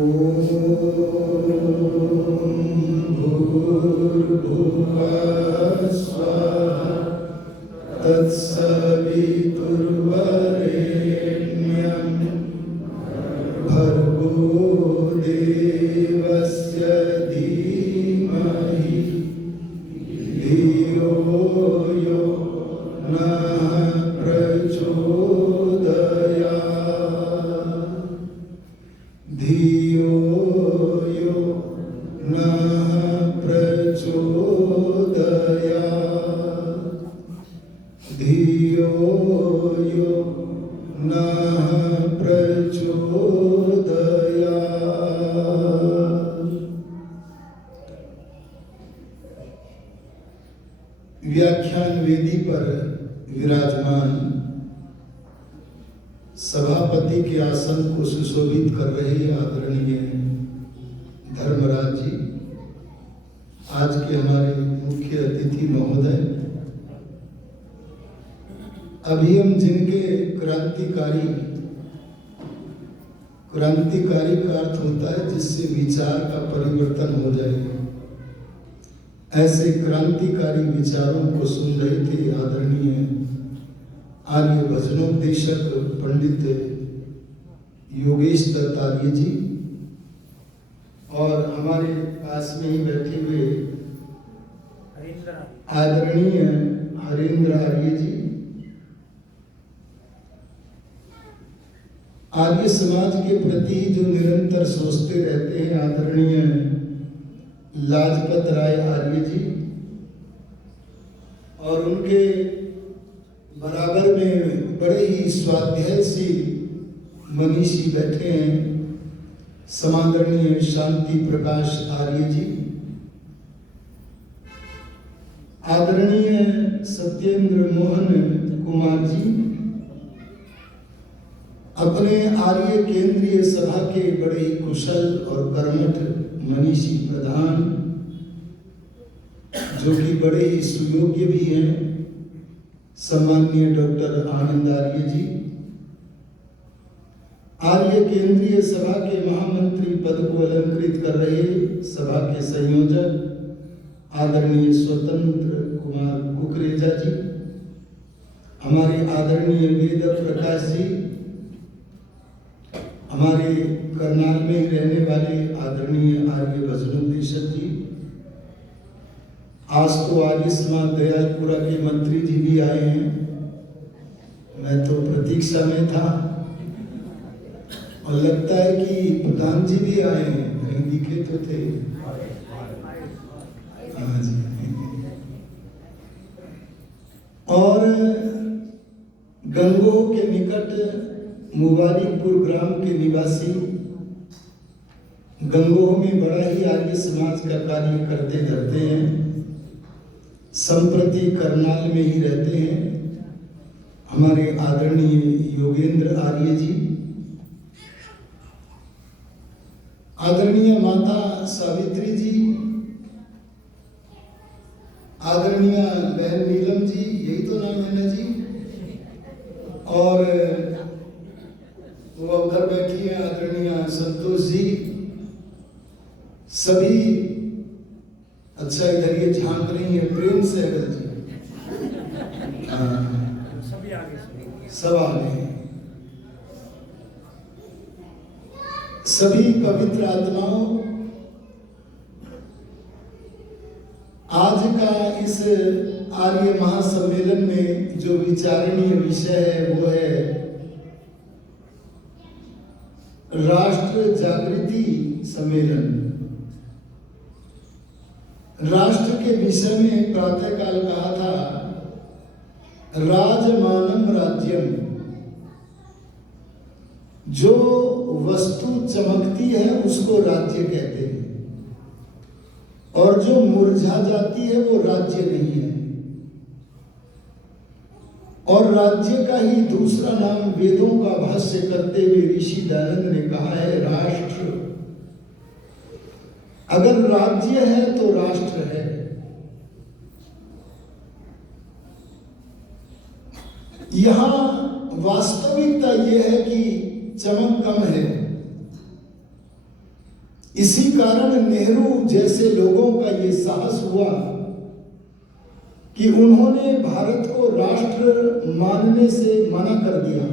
भूर्भुवः स्वः तत्सवितुर्वरेण्यं भर्गो देवस्य धीमहि धियो यो नः प्रचोदयात् धियो यो नः प्रचोदयात् धियो यो नः प्रचोदयात्। व्याख्यान वेदी पर विराजमान सभापति के आसन को सुशोभित कर रहे आदरणीय धर्मराज जी, आज के हमारे मुख्य अतिथि महोदय, अभी हम जिनके क्रांतिकारी का अर्थ होता है जिससे विचार का परिवर्तन हो जाए, ऐसे क्रांतिकारी विचारों को सुन रहे थे आदरणीय आर्य भजनोपदेशक पंडित योगेश दत्त आर्य जी, और हमारे पास में ही बैठे हुए आदरणीय हरेंद्र आर्य जी। आर्य समाज के प्रति जो निरंतर सोचते रहते हैं आदरणीय लाजपत राय आर्य जी, और उनके बराबर में बड़े ही स्वाध्यायशील मनीषी बैठे हैं समादरणीय शांति प्रकाश आर्य जी, आदरणीय सत्येंद्र मोहन कुमार जी, अपने आर्य केंद्रीय सभा के बड़े ही कुशल और कर्मठ मनीषी प्रधान, जो कि बड़े ही सुयोग्य भी हैं, सम्माननीय डॉक्टर आनंद आर्य जी, आर्य केंद्रीय सभा के महामंत्री पद को अलंकृत कर रहे सभा के संयोजक आदरणीय स्वतंत्र कुमार कुकरेजा जी, हमारे आदरणीय वेद प्रकाश जी, हमारे करनाल में ही रहने वाले आदरणीय आर्य भजनोपदेशक जी, आज तो आर्य समाज दयालपुरा के मंत्री जी भी आए हैं, मैं तो प्रतीक्षा में था और लगता है कि प्रधान जी भी आए हैं, कहीं दिखे तो थे। हाँ जी। और गंगोह के निकट मुबारिकपुर ग्राम के निवासी, गंगोह में बड़ा ही आर्य समाज का कार्य करते धरते हैं, संप्रति करनाल में ही रहते हैं, हमारे आदरणीय योगेंद्र आर्य जी, आदरणीय माता सावित्री जी, आदरणीय बहन नीलम जी, यही तो नाम है ना जी, और वो उधर बैठी है आदरणीय संतोष जी, सभी अच्छा इधर ये झांक रही है प्रेम से अगर जी, सब आगे सभी पवित्र आत्माओं, आज का इस आर्य महासम्मेलन में जो विचारणीय विषय है वो है राष्ट्र जागृति सम्मेलन। राष्ट्र के विषय में प्रातःकाल कहा था राजमानम राज्यम, जो वस्तु चमकती है उसको राज्य कहते हैं, और जो मुरझा जाती है वो राज्य नहीं है। और राज्य का ही दूसरा नाम वेदों का भाष्य करते हुए ऋषि दयानंद ने कहा है राष्ट्र। अगर राज्य है तो राष्ट्र है। यहां वास्तविकता यह है कि चमक कम है, इसी कारण नेहरू जैसे लोगों का ये साहस हुआ कि उन्होंने भारत को राष्ट्र मानने से मना कर दिया।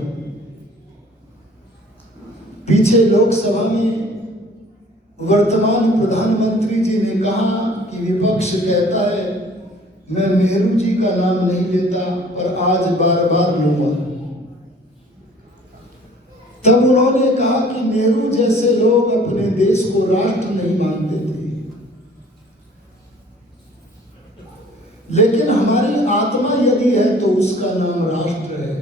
पीछे लोकसभा में वर्तमान प्रधानमंत्री जी ने कहा कि विपक्ष कहता है मैं नेहरू जी का नाम नहीं लेता, पर आज बार बार लूंगा। तब उन्होंने कहा कि नेहरू जैसे लोग अपने देश को राष्ट्र नहीं मानते थे, लेकिन हमारी आत्मा यदि है तो उसका नाम राष्ट्र है।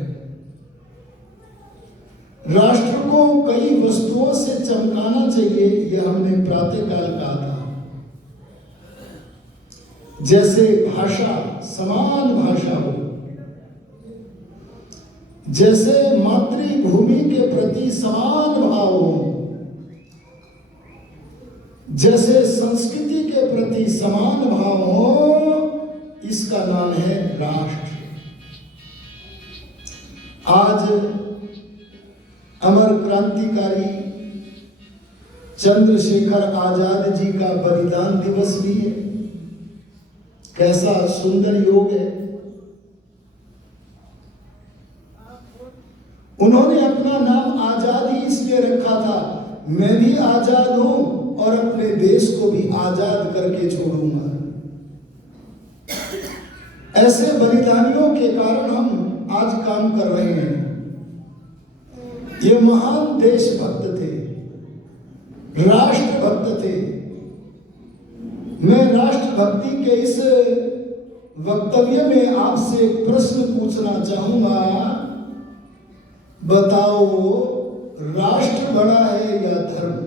राष्ट्र को कई वस्तुओं से चमकाना चाहिए, यह हमने प्रातःकाल कहा था। जैसे भाषा, समान भाषा हो, जैसे मातृभूमि के प्रति समान भाव हो, जैसे संस्कृति के प्रति समान भाव हो, इसका नाम है राष्ट्र। आज अमर क्रांतिकारी चंद्रशेखर आजाद जी का बलिदान दिवस भी है। कैसा सुंदर योग है। उन्होंने अपना नाम आजाद ही इसलिए रखा था, मैं भी आजाद हूं और अपने देश को भी आजाद करके छोड़ूंगा। ऐसे बलिदानियों के कारण हम आज काम कर रहे हैं। ये महान देशभक्त थे, राष्ट्रभक्त थे। मैं राष्ट्रभक्ति के इस वक्तव्य में आपसे प्रश्न पूछना चाहूंगा। बताओ, राष्ट्र बड़ा है या धर्म?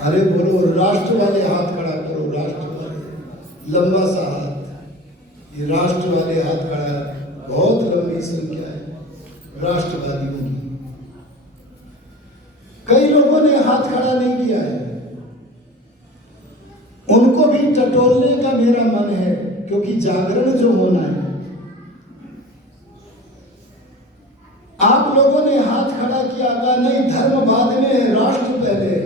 अरे बोलो, राष्ट्र वाले हाथ खड़ा करो। राष्ट्र वाले, लंबा सा हाथ। ये राष्ट्र वाले हाथ खड़ा है, बहुत लंबी संख्या है राष्ट्रवादियों की। कई लोगों ने हाथ खड़ा नहीं किया है। उनको भी टटोलने का मेरा मन है, क्योंकि जागरण जो होना है। आप लोगों ने हाथ खड़ा किया, कहा नहीं धर्म बाद में है, राष्ट्र पहले है।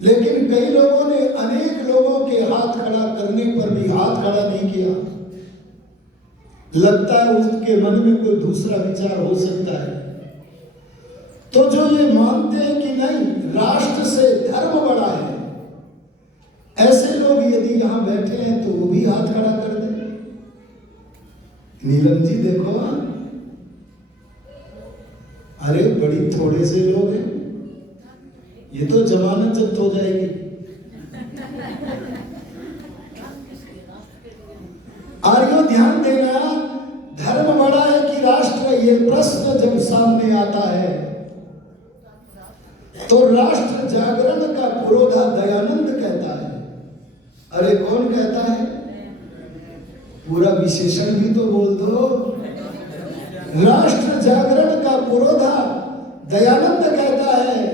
लेकिन कई लोगों ने, अनेक लोगों के हाथ खड़ा करने पर भी हाथ खड़ा नहीं किया। लगता है उसके मन में कोई दूसरा विचार हो सकता है। तो जो ये मानते हैं कि नहीं, राष्ट्र से धर्म बड़ा है, ऐसे लोग यदि यहां बैठे हैं तो वो भी हाथ खड़ा कर दें। नीलम जी देखो, अरे बड़ी थोड़े से लोग हैं, ये तो जमानत जब्त हो जाएगी। आर्यो ध्यान देना, धर्म बड़ा है कि राष्ट्र, ये प्रश्न जब सामने आता है तो राष्ट्र जागरण का पुरोधा दयानंद कहता है। अरे कौन कहता है? पूरा विशेषण भी तो बोल दो। राष्ट्र जागरण का पुरोधा दयानंद कहता है,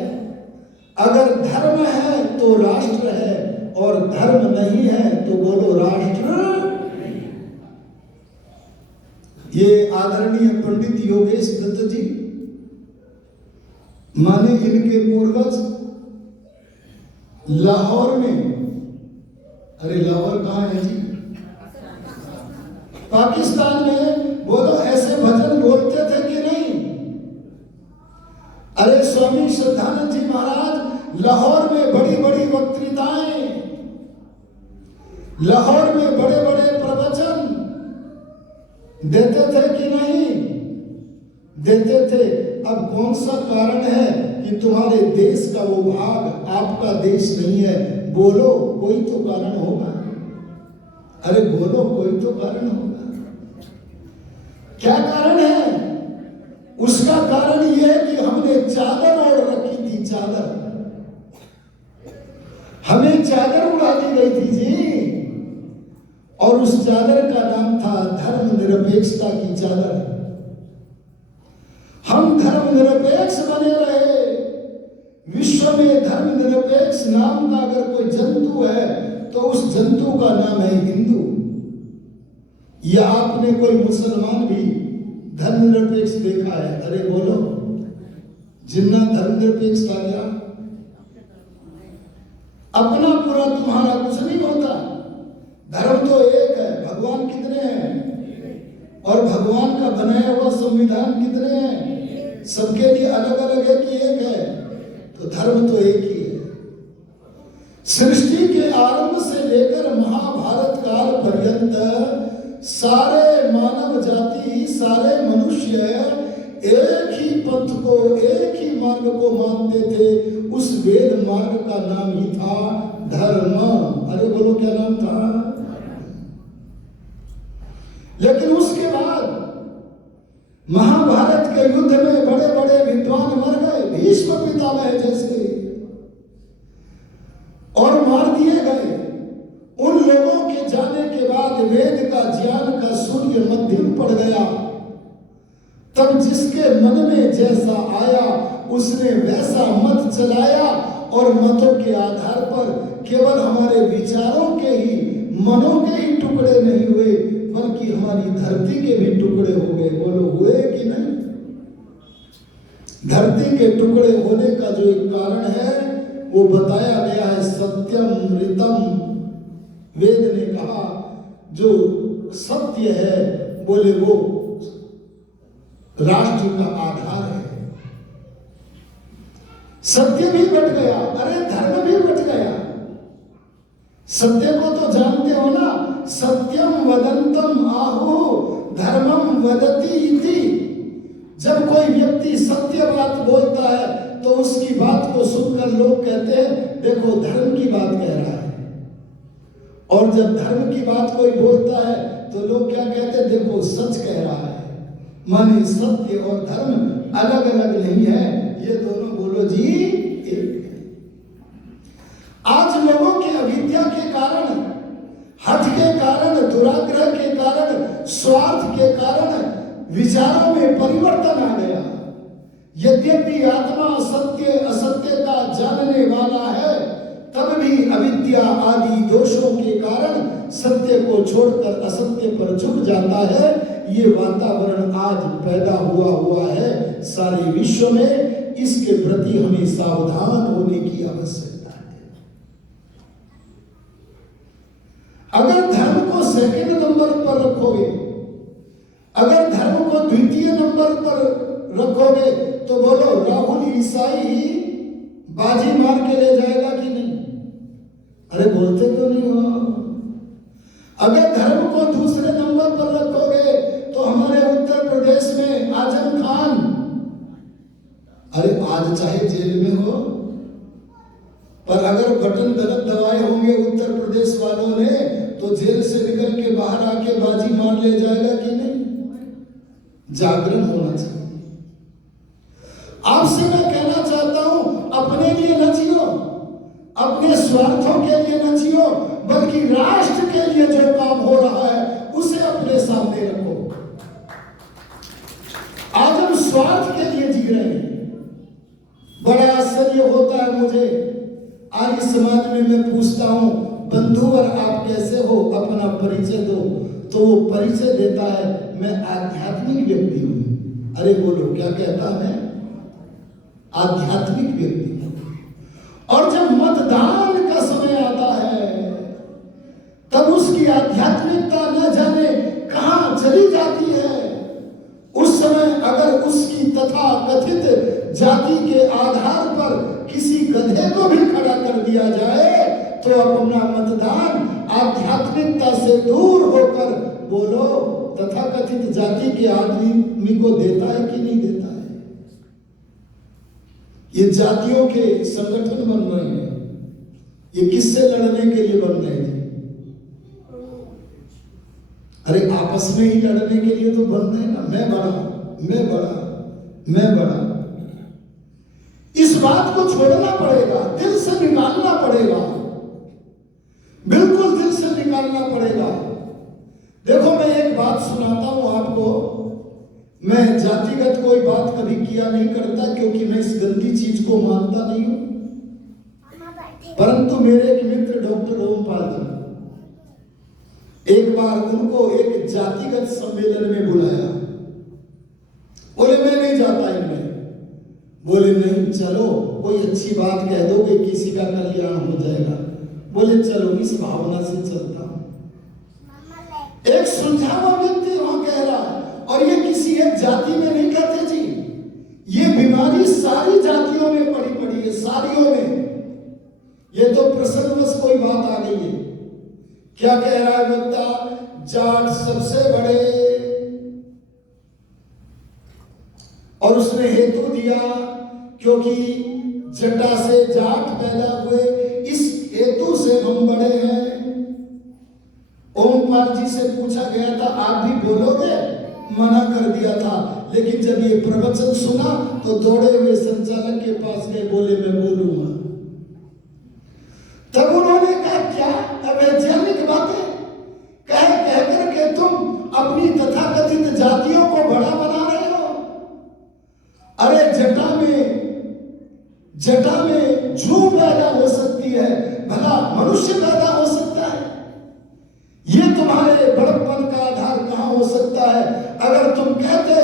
अगर धर्म है तो राष्ट्र है, और धर्म नहीं है तो बोलो राष्ट्र। ये आदरणीय पंडित योगेश दत्त जी, माने इनके पूर्वज लाहौर में, अरे लाहौर कहाँ है जी? पाकिस्तान में। बोलो, ऐसे भजन बोलते थे कि नहीं? अरे स्वामी श्रद्धानंद जी महाराज लाहौर में बड़ी बड़ी वक्तृताएं, लाहौर में बड़े बड़े प्रवचन देते थे कि नहीं? देते थे। अब कौन सा कारण है कि तुम्हारे देश का वो भाग आपका देश नहीं है? बोलो, कोई तो कारण होगा। अरे बोलो, कोई तो कारण होगा। क्या कारण है? उसका कारण यह है कि हमने चादर ओढ़ रखी थी। चादर, हमें चादर उड़ा दी गई थी जी, और उस चादर का नाम था धर्मनिरपेक्षता की चादर। हम धर्मनिरपेक्ष बने रहे। विश्व में धर्मनिरपेक्ष नाम का अगर कोई जंतु है तो उस जंतु का नाम है हिंदू। या आपने कोई मुसलमान भी धर्मनिरपेक्ष देखा है? अरे बोलो, जिन्ना धर्मनिरपेक्ष था क्या? अपना पूरा तुम्हारा कुछ नहीं होता। धर्म तो एक है, भगवान कितने हैं और भगवान का बनाया हुआ संविधान कितने हैं? सबके लिए अलग अलग है कि एक है? तो धर्म तो एक ही है। सृष्टि के आरंभ से लेकर महाभारत काल पर्यंत सारे मानव जाति, सारे मनुष्य एक ही पंथ को, एक ही मार्ग को मानते थे। उस वेद मार्ग का नाम ही था धर्म। अरे बोलो क्या नाम था? लेकिन उसके बाद महाभारत के युद्ध में बड़े बड़े विद्वान मर गए, भीष्म पितामह जैसे, और मार दिए गए। उन लोगों के जाने के बाद वेद का ज्ञान का सूर्य मध्यम पड़ गया। तब जिसके मन में जैसा आया उसने वैसा मत चलाया, और मतों के आधार पर केवल हमारे विचारों के ही, मनों के ही टुकड़े नहीं हुए, बल्कि हमारी धरती के भी टुकड़े हो गए। बोलो हुए कि नहीं? धरती के टुकड़े होने का जो एक कारण है वो बताया गया है, सत्यम ऋतम। वेद ने कहा जो सत्य है, बोले वो राष्ट्र का आधार है। सत्य भी बट गया, अरे धर्म भी बट गया। सत्य को तो जानते हो ना, सत्यम वदंतम आहो धर्मम वदति इति। जब कोई व्यक्ति सत्य बात बोलता है तो उसकी बात को सुनकर लोग कहते हैं देखो धर्म की बात कह रहा है, और जब धर्म की बात कोई बोलता है तो लोग क्या कहते हैं? देखो सच कह रहा है। माने सत्य और धर्म अलग अलग नहीं है, ये दोनों बोलो जी एक है। आज लोगों की अविद्या के कारण, हठ के कारण, दुराग्रह के कारण, स्वार्थ के कारण विचारों में परिवर्तन आ गया। यद्यपि आत्मा सत्य असत्य का जानने वाला है, तब भी अविद्या आदि दोषों के कारण सत्य को छोड़कर असत्य पर झुक जाता है। ये वातावरण आज पैदा हुआ है सारे विश्व में। इसके प्रति हमें सावधान होने की आवश्यकता है। अगर धर्म को सेकंड नंबर पर रखोगे, अगर धर्म को द्वितीय नंबर पर रखोगे, तो बोलो राहुल ईसाई बाजी मार के ले जाएगा कि नहीं? अरे बोलते क्यों नहीं हो? अगर धर्म को दूसरे नंबर पर रखोगे तो हमारे उत्तर प्रदेश में आजम खान, अरे आज चाहे जेल में हो, पर अगर बटन गलत दबाए होंगे उत्तर प्रदेश वालों ने तो जेल से निकल के बाहर आके बाजी मार ले जाएगा कि नहीं? जागरण होना चाहिए। आपसे मैं कहना चाहता हूं, अपने लिए न जियो, अपने स्वार्थों के लिए न जियो, बल्कि राष्ट्र के लिए जो काम हो रहा है उसे अपने सामने रखो। आज हम स्वार्थ के लिए जी रहे हैं। बड़ा आश्चर्य होता है मुझे, आर्य समाज में मैं पूछता हूं बंधुवर आप कैसे हो, अपना परिचय दो, तो वो परिचय देता है मैं आध्यात्मिक व्यक्ति हूं। अरे बोलो क्या कहता है? आध्यात्मिक व्यक्ति। और जब मतदान का समय आता है तब उसकी आध्यात्मिकता न जाने कहां चली जाती है। उस समय अगर उसकी तथा कथित जाति के आधार पर किसी गधे को भी खड़ा कर दिया जाए तो अपना मतदान आध्यात्मिकता से दूर होकर बोलो तथा कथित जाति के आदमी को देता है कि नहीं देता है? ये जातियों के संगठन बन रहे हैं, ये किससे लड़ने के लिए बन रहे थे? अरे आपस में ही लड़ने के लिए तो बन रहे हैं ना, मैं बड़ा, मैं बड़ा, मैं बड़ा। इस बात को छोड़ना पड़ेगा, दिल से निकालना पड़ेगा, बिल्कुल दिल से निकालना पड़ेगा। देखो मैं एक बात सुनाता हूं आपको, मैं जातिगत कोई बात कभी किया नहीं करता क्योंकि मैं इस गंदी चीज को मानता नहीं हूं, परंतु मेरे एक मित्र डॉक्टर ओमपाल जी, एक बार उनको एक जातिगत सम्मेलन में बुलाया। बोले मैं नहीं जाता इनमें, बोले नहीं, चलो कोई अच्छी बात कह दो कि किसी का कल्याण हो जाएगा। बोले चलो इस भावना से चलता हूं। एक सुलझा हुआ व्यक्ति वहां कह रहा है, और ये किसी एक जाति में नहीं कहते जी, ये बीमारी सारी जातियों में पड़ी है, सारियों में। ये तो प्रसंगवश कोई बात आ गई है। क्या कह रहा है वक्ता? जाट सबसे बड़े, और उसने हेतु दिया क्योंकि जटा से जाट पैदा हुए, इस हेतु से हम बड़े हैं। ओमपाल जी से पूछा गया था आप भी बोलोगे? मना कर दिया था, लेकिन जब ये प्रवचन सुना तो दौड़े हुए संचालक के पास गए, बोले मैं बोलूंगा। तब उन्होंने कहा क्या अवैज्ञानिक बातें कह करके तुम अपनी तथाकथित जातियों को बड़ा बना रहे हो। अरे जटा में जू पैदा हो सकती है, भला मनुष्य पैदा हो सकता है? ये तुम्हारे बड़प्पन का आधार कहां हो सकता है? अगर तुम कहते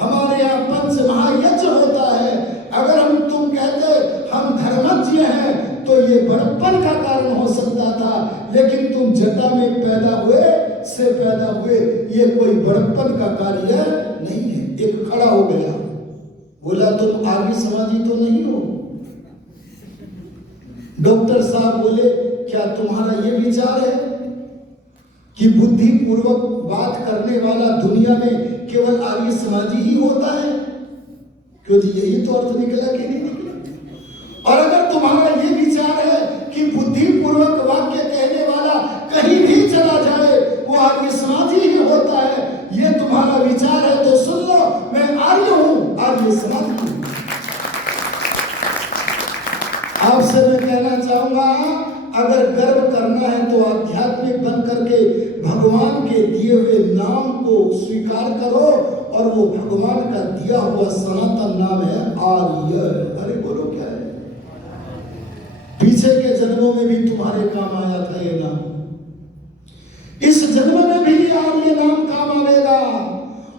हमारे यहाँ पंच महायज्ञ होता है, अगर तुम कहते हम धर्मज्ञ हैं, तो ये बड़प्पन का कारण हो सकता था। लेकिन तुम जटा में पैदा हुए, ये कोई बड़प्पन का कार्य नहीं है। एक खड़ा हो गया, बोला तुम आर्य समाजी तो नहीं हो? डॉक्टर साहब बोले क्या तुम्हारा ये विचार है कि बुद्धि पूर्वक बात करने वाला दुनिया में केवल आर्य समाजी ही होता है? क्यों जी, यही तो अर्थ निकला कि नहीं निकला? और अगर तुम्हारा ये विचार है कि बुद्धि पूर्वक वाक्य कहने वाला कहीं भी चला जाए वो आर्य समाजी ही होता है, ये तुम्हारा विचार है तो सुन लो, मैं आर्य हूं, आर्य समाजी हूं। आपसे मैं कहना चाहूंगा, अगर गर्व करना है तो आध्यात्मिक बन करके भगवान के दिए हुए नाम को स्वीकार करो, और वो भगवान का दिया हुआ सनातन नाम है आर्य। अरे बोलो क्या है? पीछे के जन्मों में भी तुम्हारे काम आया था ये नाम, इस जन्म में भी ये आर्य नाम काम आवेगा,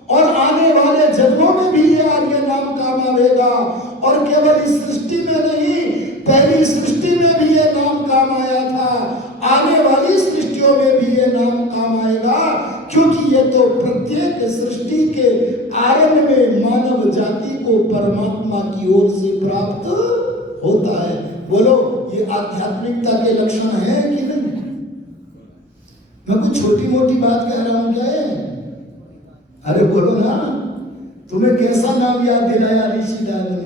और आने वाले जन्मों में भी ये आर्य नाम काम आवेगा। और केवल इस सृष्टि में नहीं, पहली सृष्टि में भी ये नाम काम आया था, आने वाली सृष्टियों में भी ये नाम काम आएगा, क्योंकि ये तो प्रत्येक सृष्टि के आरंभ में मानव जाति को परमात्मा की ओर से प्राप्त होता है। बोलो ये आध्यात्मिकता के लक्षण है कि नहीं? मैं कुछ छोटी मोटी बात कह रहा हूं क्या है? अरे बोलो ना, तुम्हें कैसा नाम याद दिलाया ऋषिदान ने?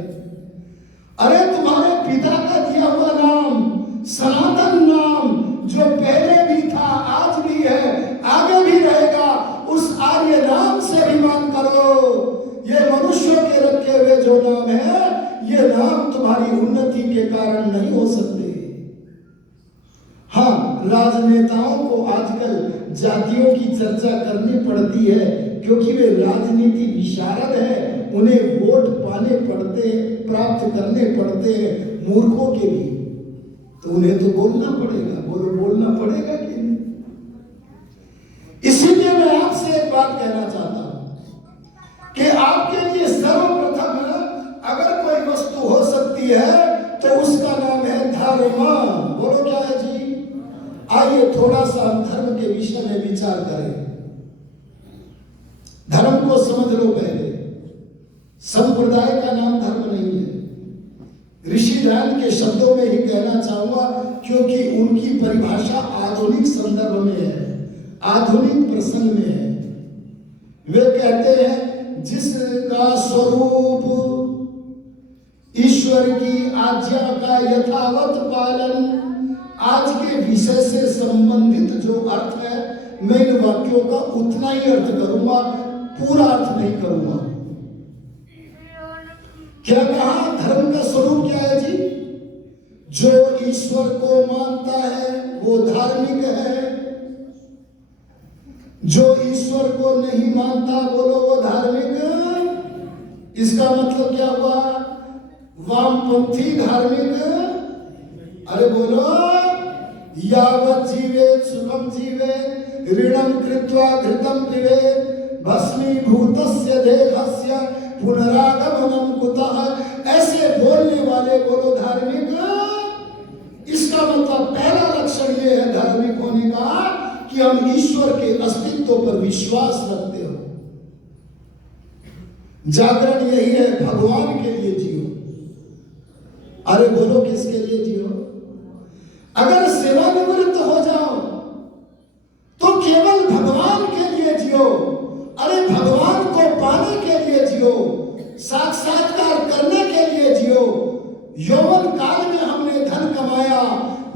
अरे तुम्हारे पिता का दिया हुआ नाम, सनातन नाम, जो पहले भी था, आज भी है, आगे भी रहेगा, उस आर्य नाम से अभिमान करो। ये मनुष्यों के रखे हुए जो नाम है, ये नाम तुम्हारी उन्नति के कारण नहीं हो सकते। हाँ, राजनेताओं को आजकल जातियों की चर्चा करनी पड़ती है, क्योंकि वे राजनीति विशारद है, उन्हें वोट पाने पड़ते, प्राप्त करने पड़ते हैं मूर्खों के लिए, तो उन्हें तो बोलना पड़ेगा। बोलो बोलना पड़ेगा कि नहीं? इसीलिए मैं आपसे एक बात कहना चाहता हूं कि आपके लिए सर्वप्रथम अगर कोई वस्तु हो सकती है तो उसका नाम है धर्म। बोलो क्या है जी? आइए थोड़ा सा हम धर्म के विषय में विचार करें। धर्म को समझ लो पहले। संप्रदाय का नाम धर्म नहीं है। ऋषिदान के शब्दों में ही कहना चाहूंगा, क्योंकि उनकी परिभाषा आधुनिक संदर्भ में है, आधुनिक प्रसंग में है। वे कहते हैं जिसका स्वरूप ईश्वर की आज्ञा का यथावत पालन। आज के विषय से संबंधित जो अर्थ है, मैं इन वाक्यों का उतना ही अर्थ करूंगा, पूरा अर्थ नहीं करूंगा। क्या कहा? धर्म का स्वरूप क्या है जी? जो ईश्वर को मानता है वो धार्मिक है, जो ईश्वर को नहीं मानता बोलो वो धार्मिक। इसका मतलब क्या हुआ? वामपंथी धार्मिक। अरे बोलो, यावत् जीवेत् सुखम जीवेत् ऋणम कृत्वा घृतम पिबेत् भस्मीभूतस्य देहस्य पुनरागमनम कुतः, ऐसे बोलने वाले बोलो धार्मिक। इसका मतलब पहला लक्षण ये है धार्मिक होने का कि हम ईश्वर के अस्तित्व पर विश्वास रखते हो। जागरण यही है, भगवान के लिए जियो। अरे बोलो किसके लिए जियो? अगर सेवानिवृत्त हो जाओ तो केवल भगवान के लिए जियो। अरे भगवान को पाने के लिए जियो, साक्षात्कार करने के लिए जियो। यौवन काल में हमने धन कमाया,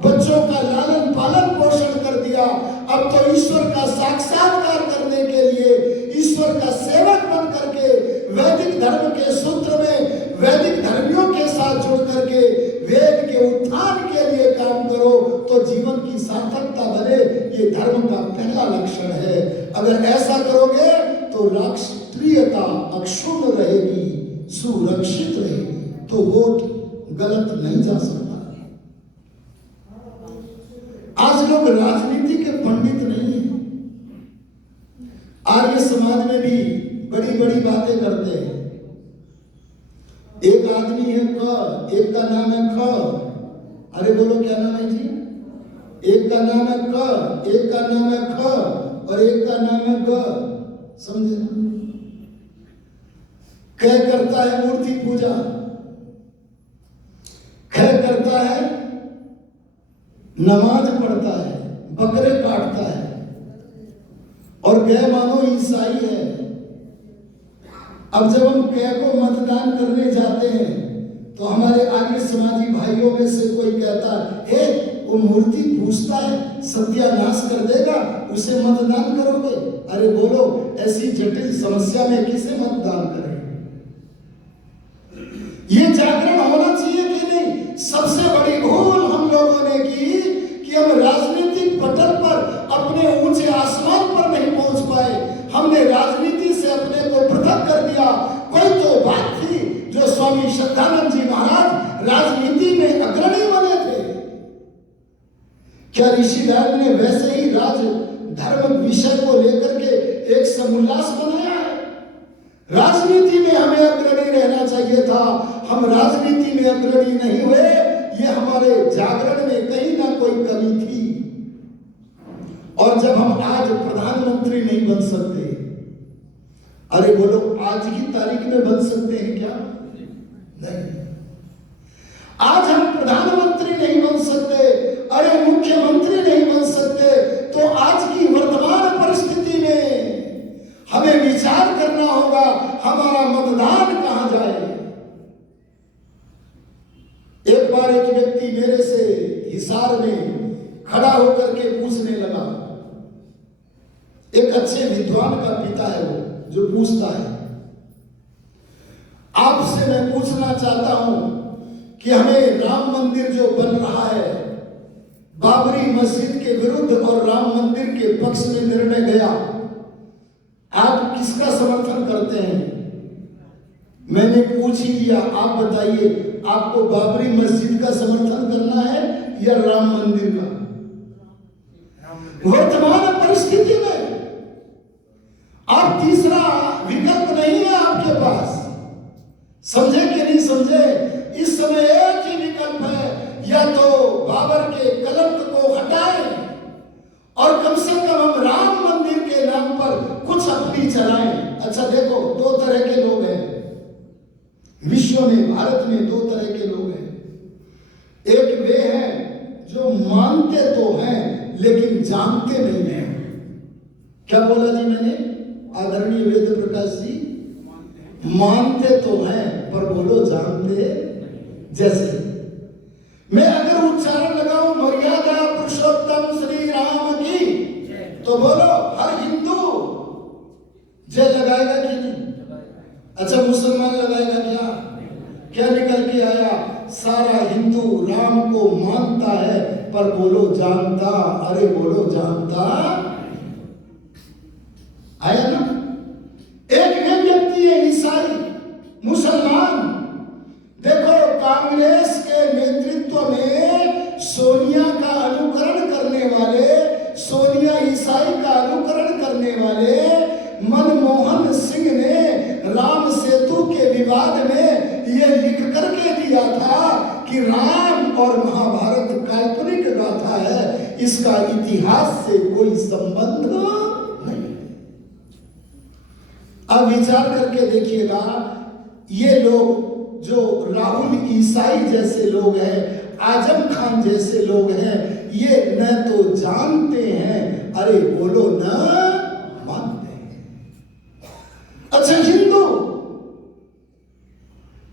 बच्चों का लालन पालन पोषण कर दिया, अब तो ईश्वर का साक्षात्कार करने के लिए, ईश्वर का सेवक बन करके वैदिक धर्म के सूत्र में वैदिक धर्मियों के साथ जुड़ करके वेद के उत्थान के लिए काम करो तो जीवन की सार्थकता बने। ये धर्म का पहला लक्षण है। अगर ऐसा करोगे तो राष्ट्रीयता अक्षुण्ण रहेगी, सुरक्षित रहेगी, तो वोट गलत नहीं जा सकता। आज लोग राजनीति के पंडित नहीं है। आर्य समाज में भी बड़ी बड़ी बातें करते हैं। एक आदमी है क, एक का नाम है ख। अरे बोलो क्या नाम है जी? एक का नाम है क, एक का नाम है ख और एक का नाम है ग। समझे? क करता है मूर्ति पूजा, ख करता है नमाज पढ़ता है, बकरे काटता है, और ग मानो ईसाई है। अब जब हम क को मतदान करने जाते हैं तो हमारे आर्य समाजी भाइयों में से कोई कहता है वो मूर्ति पूजता है, सत्यानाश कर देगा, उसे मतदान करोगे? अरे बोलो ऐसी जटिल समस्या में किसे मतदान करें? ये जागरण होना चाहिए कि नहीं? सबसे बड़ी भूल हम लोगों ने की कि हम राजनीतिक पटल पर अपने ऊंचे आसमान पर नहीं पहुंच पाए। हमने राजनीति से अपने को पृथक कर दिया। कोई तो बात थी जो स्वामी श्रद्धानंद जी महाराज राजनीति में अग्रणी बने थे। क्या ऋषिदार ने वैसे ही राज धर्म विषय को लेकर के एक समुल्लास बनाया है? राजनीति में हमें अग्रणी रहना चाहिए था, हम राजनीति में अग्रणी नहीं हुए। ये हमारे जागरण में कहीं ना कोई कमी थी। और जब हम आज प्रधानमंत्री नहीं बन सकते, अरे बोलो आज की तारीख में बन सकते हैं क्या? नहीं। आज हम प्रधानमंत्री नहीं बन सकते, अरे मुख्यमंत्री नहीं बन सकते, तो आज की वर्तमान परिस्थिति में हमें विचार करना होगा हमारा मतदान कहां जाए। एक बार एक व्यक्ति मेरे से हिसार में खड़ा होकर के पूछने लगा। एक अच्छे विद्वान का पिता है वो, जो पूछता है, आपसे मैं पूछना चाहता हूं कि हमें राम मंदिर जो बन रहा है, बाबरी मस्जिद के विरुद्ध और राम मंदिर के पक्ष में निर्णय गया, आप किसका समर्थन करते हैं? मैंने पूछ ही लिया, आप बताइए आपको बाबरी मस्जिद का समर्थन करना है या राम मंदिर का? वर्तमान परिस्थिति में आप तीसरा विकल्प नहीं है आपके पास। समझे कि नहीं समझे? इस समय एक ही विकल्प है, या तो बाबर के कलंक को हटाएं और कम से कम हम राम मंदिर के नाम पर कुछ अपनी चलाएं। अच्छा देखो, दो तरह के लोग हैं विश्व में, भारत में दो तरह के लोग हैं। एक वे हैं जो मानते तो हैं लेकिन जानते नहीं हैं। क्या बोला जी मैंने? आदरणीय वेद प्रकाश जी, मानते तो हैं पर बोलो जानते। जैसे मैं अगर उच्चारण लगाऊं मर्यादा पुरुषोत्तम श्री राम की, तो बोलो हर हिंदू जय लगाएगा कि नहीं? अच्छा मुसलमान लगाएगा क्या? क्या निकल के आया? सारा हिंदू राम को मानता है पर बोलो जानता। अरे बोलो जानता आया ना? एक वे व्यक्ति है ईसाई, मुसलमान। देखो कांग्रेस के नेतृत्व में सोनिया का अनुकरण करने वाले, सोनिया ईसाई का अनुकरण करने वाले मनमोहन सिंह ने राम सेतु के इसका इतिहास से कोई संबंध नहीं। अब विचार करके देखिएगा, ये लोग जो राहुल ईसाई जैसे लोग हैं, आजम खान जैसे लोग हैं, ये न तो जानते हैं, अरे बोलो न मानते हैं। अच्छा, हिंदू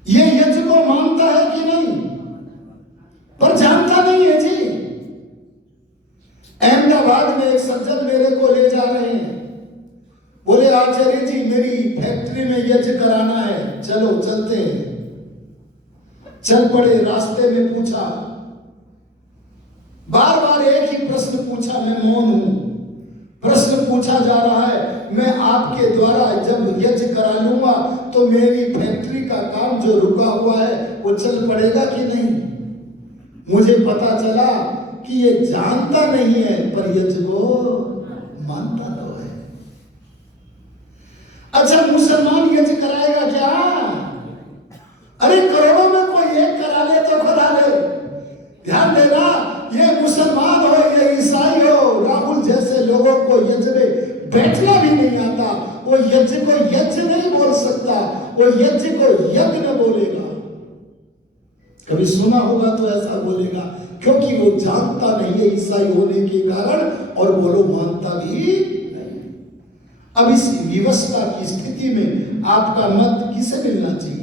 ये यज्ञ को मानता है कि नहीं? पर जानता नहीं है जी। अहमदाबाद में एक सज्जन मेरे को ले जा रहे हैं, बोले आचार्य जी मेरी फैक्ट्री में यज्ञ कराना है, चलो चलते हैं। चल पड़े। रास्ते में पूछा, बार बार एक ही प्रश्न पूछा, मैं मौन हूं। प्रश्न पूछा जा रहा है, मैं आपके द्वारा जब यज्ञ करा लूंगा तो मेरी फैक्ट्री का काम जो रुका हुआ है वो चल पड़ेगा कि नहीं? मुझे पता चला कि ये जानता नहीं है पर यज्ञ को मानता तो है। अच्छा, मुसलमान यज्ञ कराएगा क्या? अरे करोड़ों में कोई एक करा ले तो करा ले। ध्यान देना, ये मुसलमान हो, ये ईसाई हो, राहुल जैसे लोगों को यज्ञ में बैठना भी नहीं आता। वो यज्ञ को यज्ञ नहीं बोल सकता, वो यज्ञ को यज्ञ बोलेगा। कभी सुना होगा तो ऐसा बोलेगा, क्योंकि वो जानता नहीं है ईसाई होने के कारण, और बोलो मानता भी नहीं। अब इस विवशता की स्थिति में आपका मत किसे मिलना चाहिए?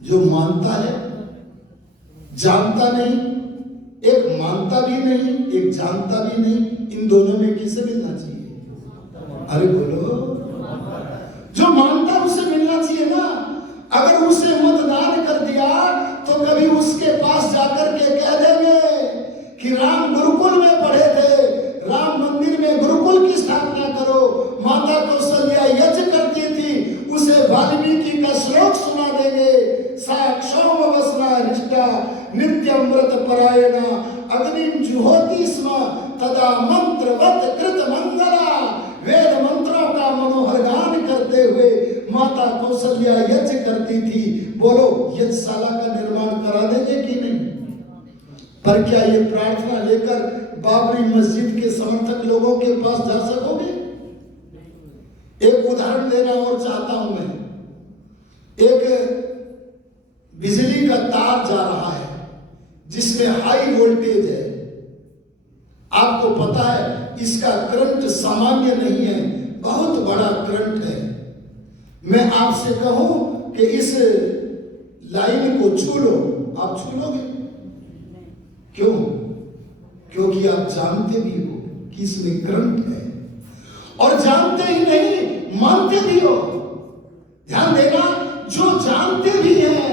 जो मानता है, जानता नहीं। एक मानता भी नहीं, एक जानता भी नहीं, इन दोनों में किसे मिलना चाहिए? अरे बोलो, जो मानता उसे मिलना चाहिए ना। अगर उसे मतदान कर दिया तो कभी उसके पास जाकर के कह देंगे कि राम गुरुकुल में पढ़े थे, राम मंदिर में गुरुकुल की स्थापना करो, माता कौशल्या यज्ञ करती थी, उसे वाल्मीकि का श्लोक सुना देंगे, साक्षोम वसना हृष्टा नित्यं व्रत परायणा अग्निं जुहोति स्म तदा मंत्रवत कृत मंगला। वेद मंत्रों का मनोहर गान करते हुए माता कौशल्या यज्ञ करती थी। बोलो, यज्ञशाला का निर्माण करा देंगे कि नहीं? पर क्या ये प्रार्थना लेकर बाबरी मस्जिद के समर्थक लोगों के पास जा सकोगे? एक उदाहरण देना और चाहता हूं मैं। एक बिजली का तार जा रहा है जिसमें हाई वोल्टेज है। आपको पता है इसका करंट सामान्य नहीं है, बहुत बड़ा करंट है। मैं आपसे कहूं कि इस लाइन को छू लो, आप छू लोगे? क्यों? क्योंकि आप जानते भी हो कि इसमें करंट है, और जानते ही नहीं मानते भी हो। ध्यान देना, जो जानते भी हैं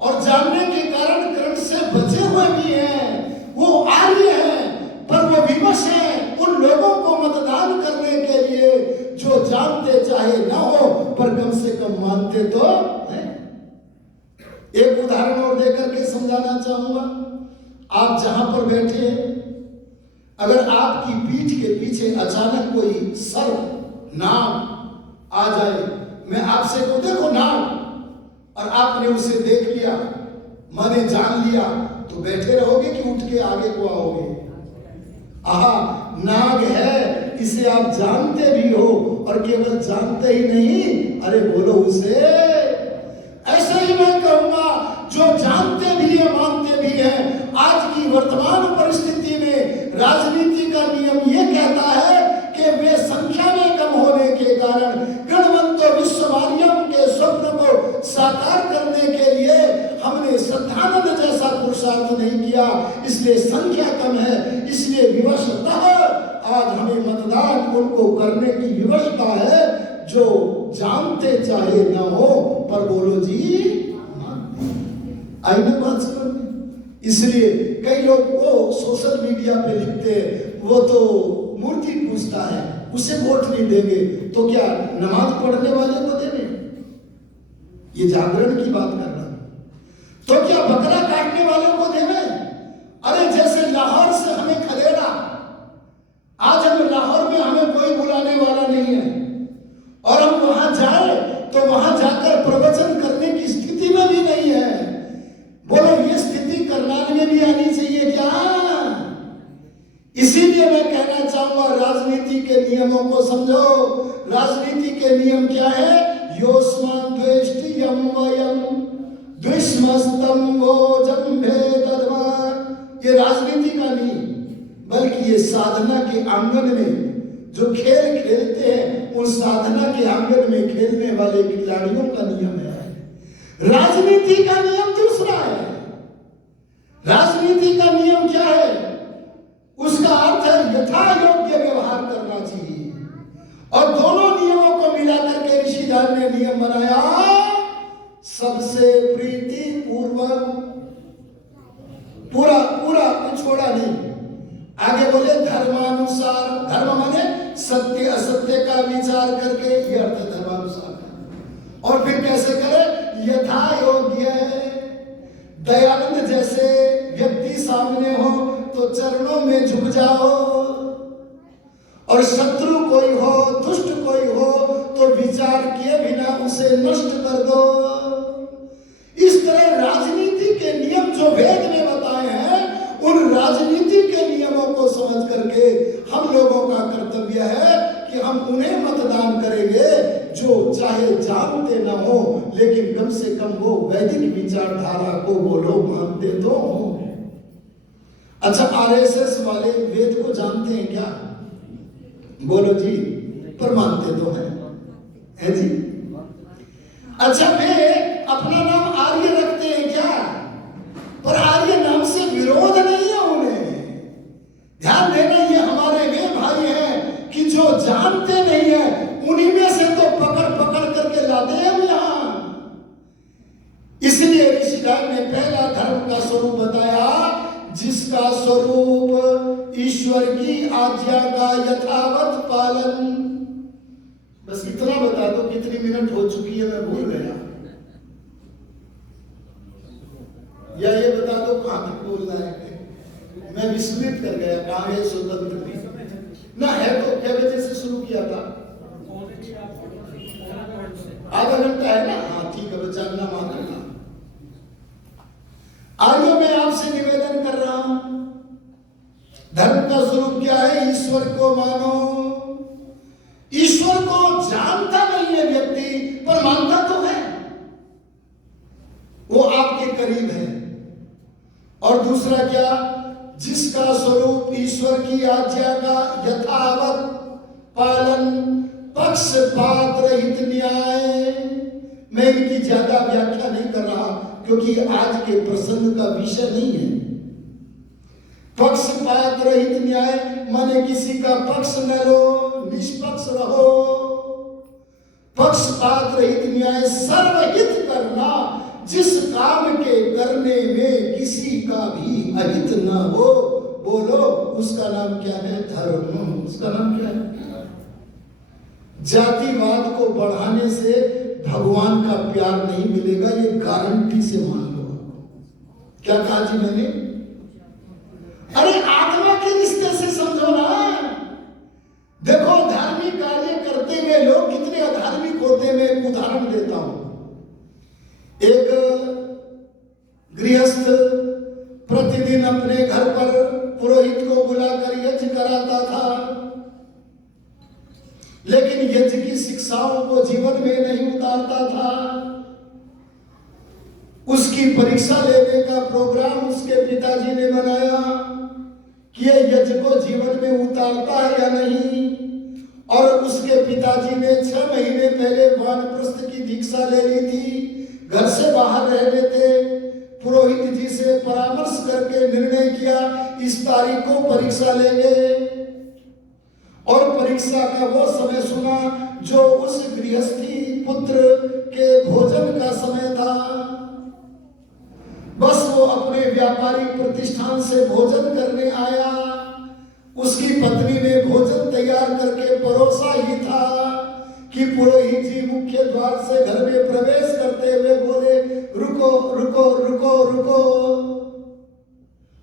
और जानने के कारण करंट से बचे हुए भी हैं, वो आर्य हैं, पर वो विवश हैं उन लोगों को मतदान करने के लिए जो जानते चाहे ना हो पर कम से कम मानते तो हैं। एक उदाहरण और देकर के समझाना चाहूंगा। आप जहां पर बैठे हैं, अगर आपकी पीठ के पीछे अचानक कोई सर्प नाग आ जाए, मैं आपसे कहूं देखो नाग, और आपने उसे देख लिया, माने जान लिया, तो बैठे रहोगे कि उठ के आगे को आओगे? आहा, नाग है, इसे आप जानते भी हो, और केवल जानते ही नहीं, अरे बोलो उसे। ऐसे ही मैं कहूंगा, जो जानते भी है मानते भी हैं, आज की वर्तमान परिस्थिति में राजनीति का नियम ये कहता है कि वे संख्या में कम होने के कारण गणवंतो विश्वमार्यम के स्वप्न को साकार करने के लिए हमने श्रद्धानंद जैसा पुरुषार्थ नहीं किया, इसलिए संख्या कम है, इसलिए विवशतः आज हमें मतदान उनको करने की विवशता है जो जानते चाहे न हो पर बोलो जी मानते। आई ना बात समझ में? इसलिए कई लोग वो सोशल मीडिया पे लिखते हैं, वो तो मूर्ति पूजता है, उसे वोट नहीं देंगे, तो क्या नमाज पढ़ने वाले को देंगे? ये जागरण की बात कर रहा है। तो क्या बकरा काटने वाले को देंगे? अरे जैसे लाहौर से हमें खदेड़ा, आज हम लाहौर में हमें कोई बुलाने वाला नहीं है, और हम वहां जाए तो वहां जाकर प्रवचन करने की स्थिति में भी नहीं है। बोलो ये स्थिति करनाल में भी आनी चाहिए क्या? इसीलिए मैं कहना चाहूंगा राजनीति के नियमों को समझो। राजनीति के नियम क्या है? योस्मान द्वेष्टियम वयम द्विष्मस्तम वोजम भेदधमा। ये राजनीति का नहीं, बल्कि ये साधना के आंगन में जो खेल खेलते हैं, उन साधना के आंगन में खेलने वाले खिलाड़ियों का नियम है। राजनीति का नियम दूसरा है। राजनीति का नियम क्या है? उसका अर्थ है यथा योग्य व्यवहार करना चाहिए। और दोनों नियमों को मिलाकर के ऋषिदार ने नियम बनाया, सबसे प्रीति पूर्वक, पूरा पूरा कुछ छोड़ा नहीं। आगे बोले धर्मानुसार, धर्म माने सत्य असत्य का विचार करके, ये अर्थ धर्मानुसार। और फिर कैसे करे? यथा योग्य। दयानंद जैसे व्यक्ति सामने हो तो चरणों में झुक जाओ, और शत्रु कोई हो, दुष्ट कोई हो तो विचार किए बिना उसे नष्ट कर दो। इस तरह राजनीति के नियम जो वेद में बताए हैं, उन राजनीति के नियमों को समझ करके हम लोगों का कर्तव्य है कि हम उन्हें मतदान करेंगे जो चाहे जानते न हो, लेकिन कम से कम वो वैदिक विचारधारा को बोलो मानते तो हो। अच्छा, आरएसएस वाले वेद को जानते हैं क्या? बोलो जी, पर मानते तो है जी। अच्छा, वे अपना नाम आर्य रखते हैं क्या? पर आर्य नाम से विरोध नहीं है उन्हें। ध्यान देना, ये हमारे वे भाई हैं कि जो जानते नहीं है, उन्हीं में से तो पकड़ पकड़ करके लाते हैं हम यहां। इसलिए ऋषिदार ने पहला धर्म का स्वरूप बताया, जिसका स्वरूप ईश्वर की आज्ञा का यथावत पालन। बस इतना बता दो, कितनी मिनट हो चुकी है मैं भूल गया, या ये बता दो कहां तक बोलना है। मैं विस्मृत कर गया, कहां है स्वतंत्र ना है। तो क्या बजे से शुरू किया था? आधा घंटा है ना? हाँ ठीक है, बचाना मात्र था। आर्यों में आपसे निवेदन कर रहा हूं, धर्म का स्वरूप क्या है? ईश्वर को मानो। ईश्वर को जानता नहीं है व्यक्ति, पर मानता तो है, वो आपके करीब है। और दूसरा क्या? जिसका स्वरूप ईश्वर की आज्ञा का यथावत पालन, पक्षपात रहित न्याय। मैं इनकी ज्यादा व्याख्या नहीं कर रहा, क्योंकि आज के प्रसंग का विषय नहीं है। पक्षपात रहित न्याय माने किसी का पक्ष न लो, निष्पक्ष रहो। पक्षपात रहित न्याय सर्वहित करना, जिस काम के करने में किसी का भी अहित न हो, बोलो उसका नाम क्या है? धर्म। उसका नाम क्या है? जातिवाद को बढ़ाने से भगवान का प्यार नहीं मिलेगा, ये गारंटी से मान लो। क्या कहा जी मैंने? अरे आत्मा के रिश्ते से समझो ना। देखो, धार्मिक कार्य करते हुए लोग कितने अधार्मिक होते हैं। मैं एक उदाहरण देता हूं। एक गृहस्थ प्रतिदिन अपने घर पर पुरोहित को बुलाकर यज्ञ कराता था, लेकिन यज्ञ की शिक्षाओं को जीवन में नहीं उतारता था। उसकी परीक्षा लेने का प्रोग्राम उसके पिताजी ने बनाया कि यह यज्ञ को जीवन में उतारता है या नहीं। और उसके पिताजी ने 6 महीने पहले वानप्रस्थ की दीक्षा ले ली थी, घर से बाहर रह रहे थे। पुरोहित जी से परामर्श करके निर्णय किया, इस तारीख को परीक्षा लेंगे। और परीक्षा का वो समय सुना जो उस गृहस्थी पुत्र के भोजन का समय था। बस वो अपने व्यापारिक प्रतिष्ठान से भोजन करने आया। उसकी पत्नी ने भोजन तैयार करके परोसा ही था कि पुरोहित जी मुख्य द्वार से घर में प्रवेश करते हुए बोले, रुको रुको रुको रुको।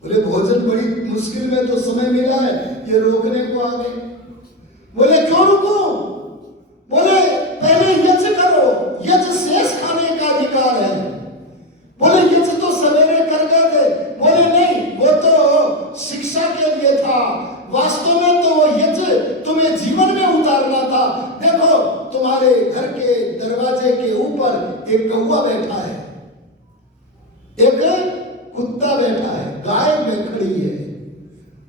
बोले भोजन बड़ी मुश्किल में तो समय मिला है, ये रोकने को आ गए। बोले क्यों रुको? बोले पहले यज्ञ करो, यज्ञ शेष खाने का अधिकार है। बोले यज्ञ तो सवेरे कर गए थे। बोले नहीं, वो तो शिक्षा के लिए था, एक कौवा बैठा है, एक कुत्ता बैठा है, गाय में खड़ी है,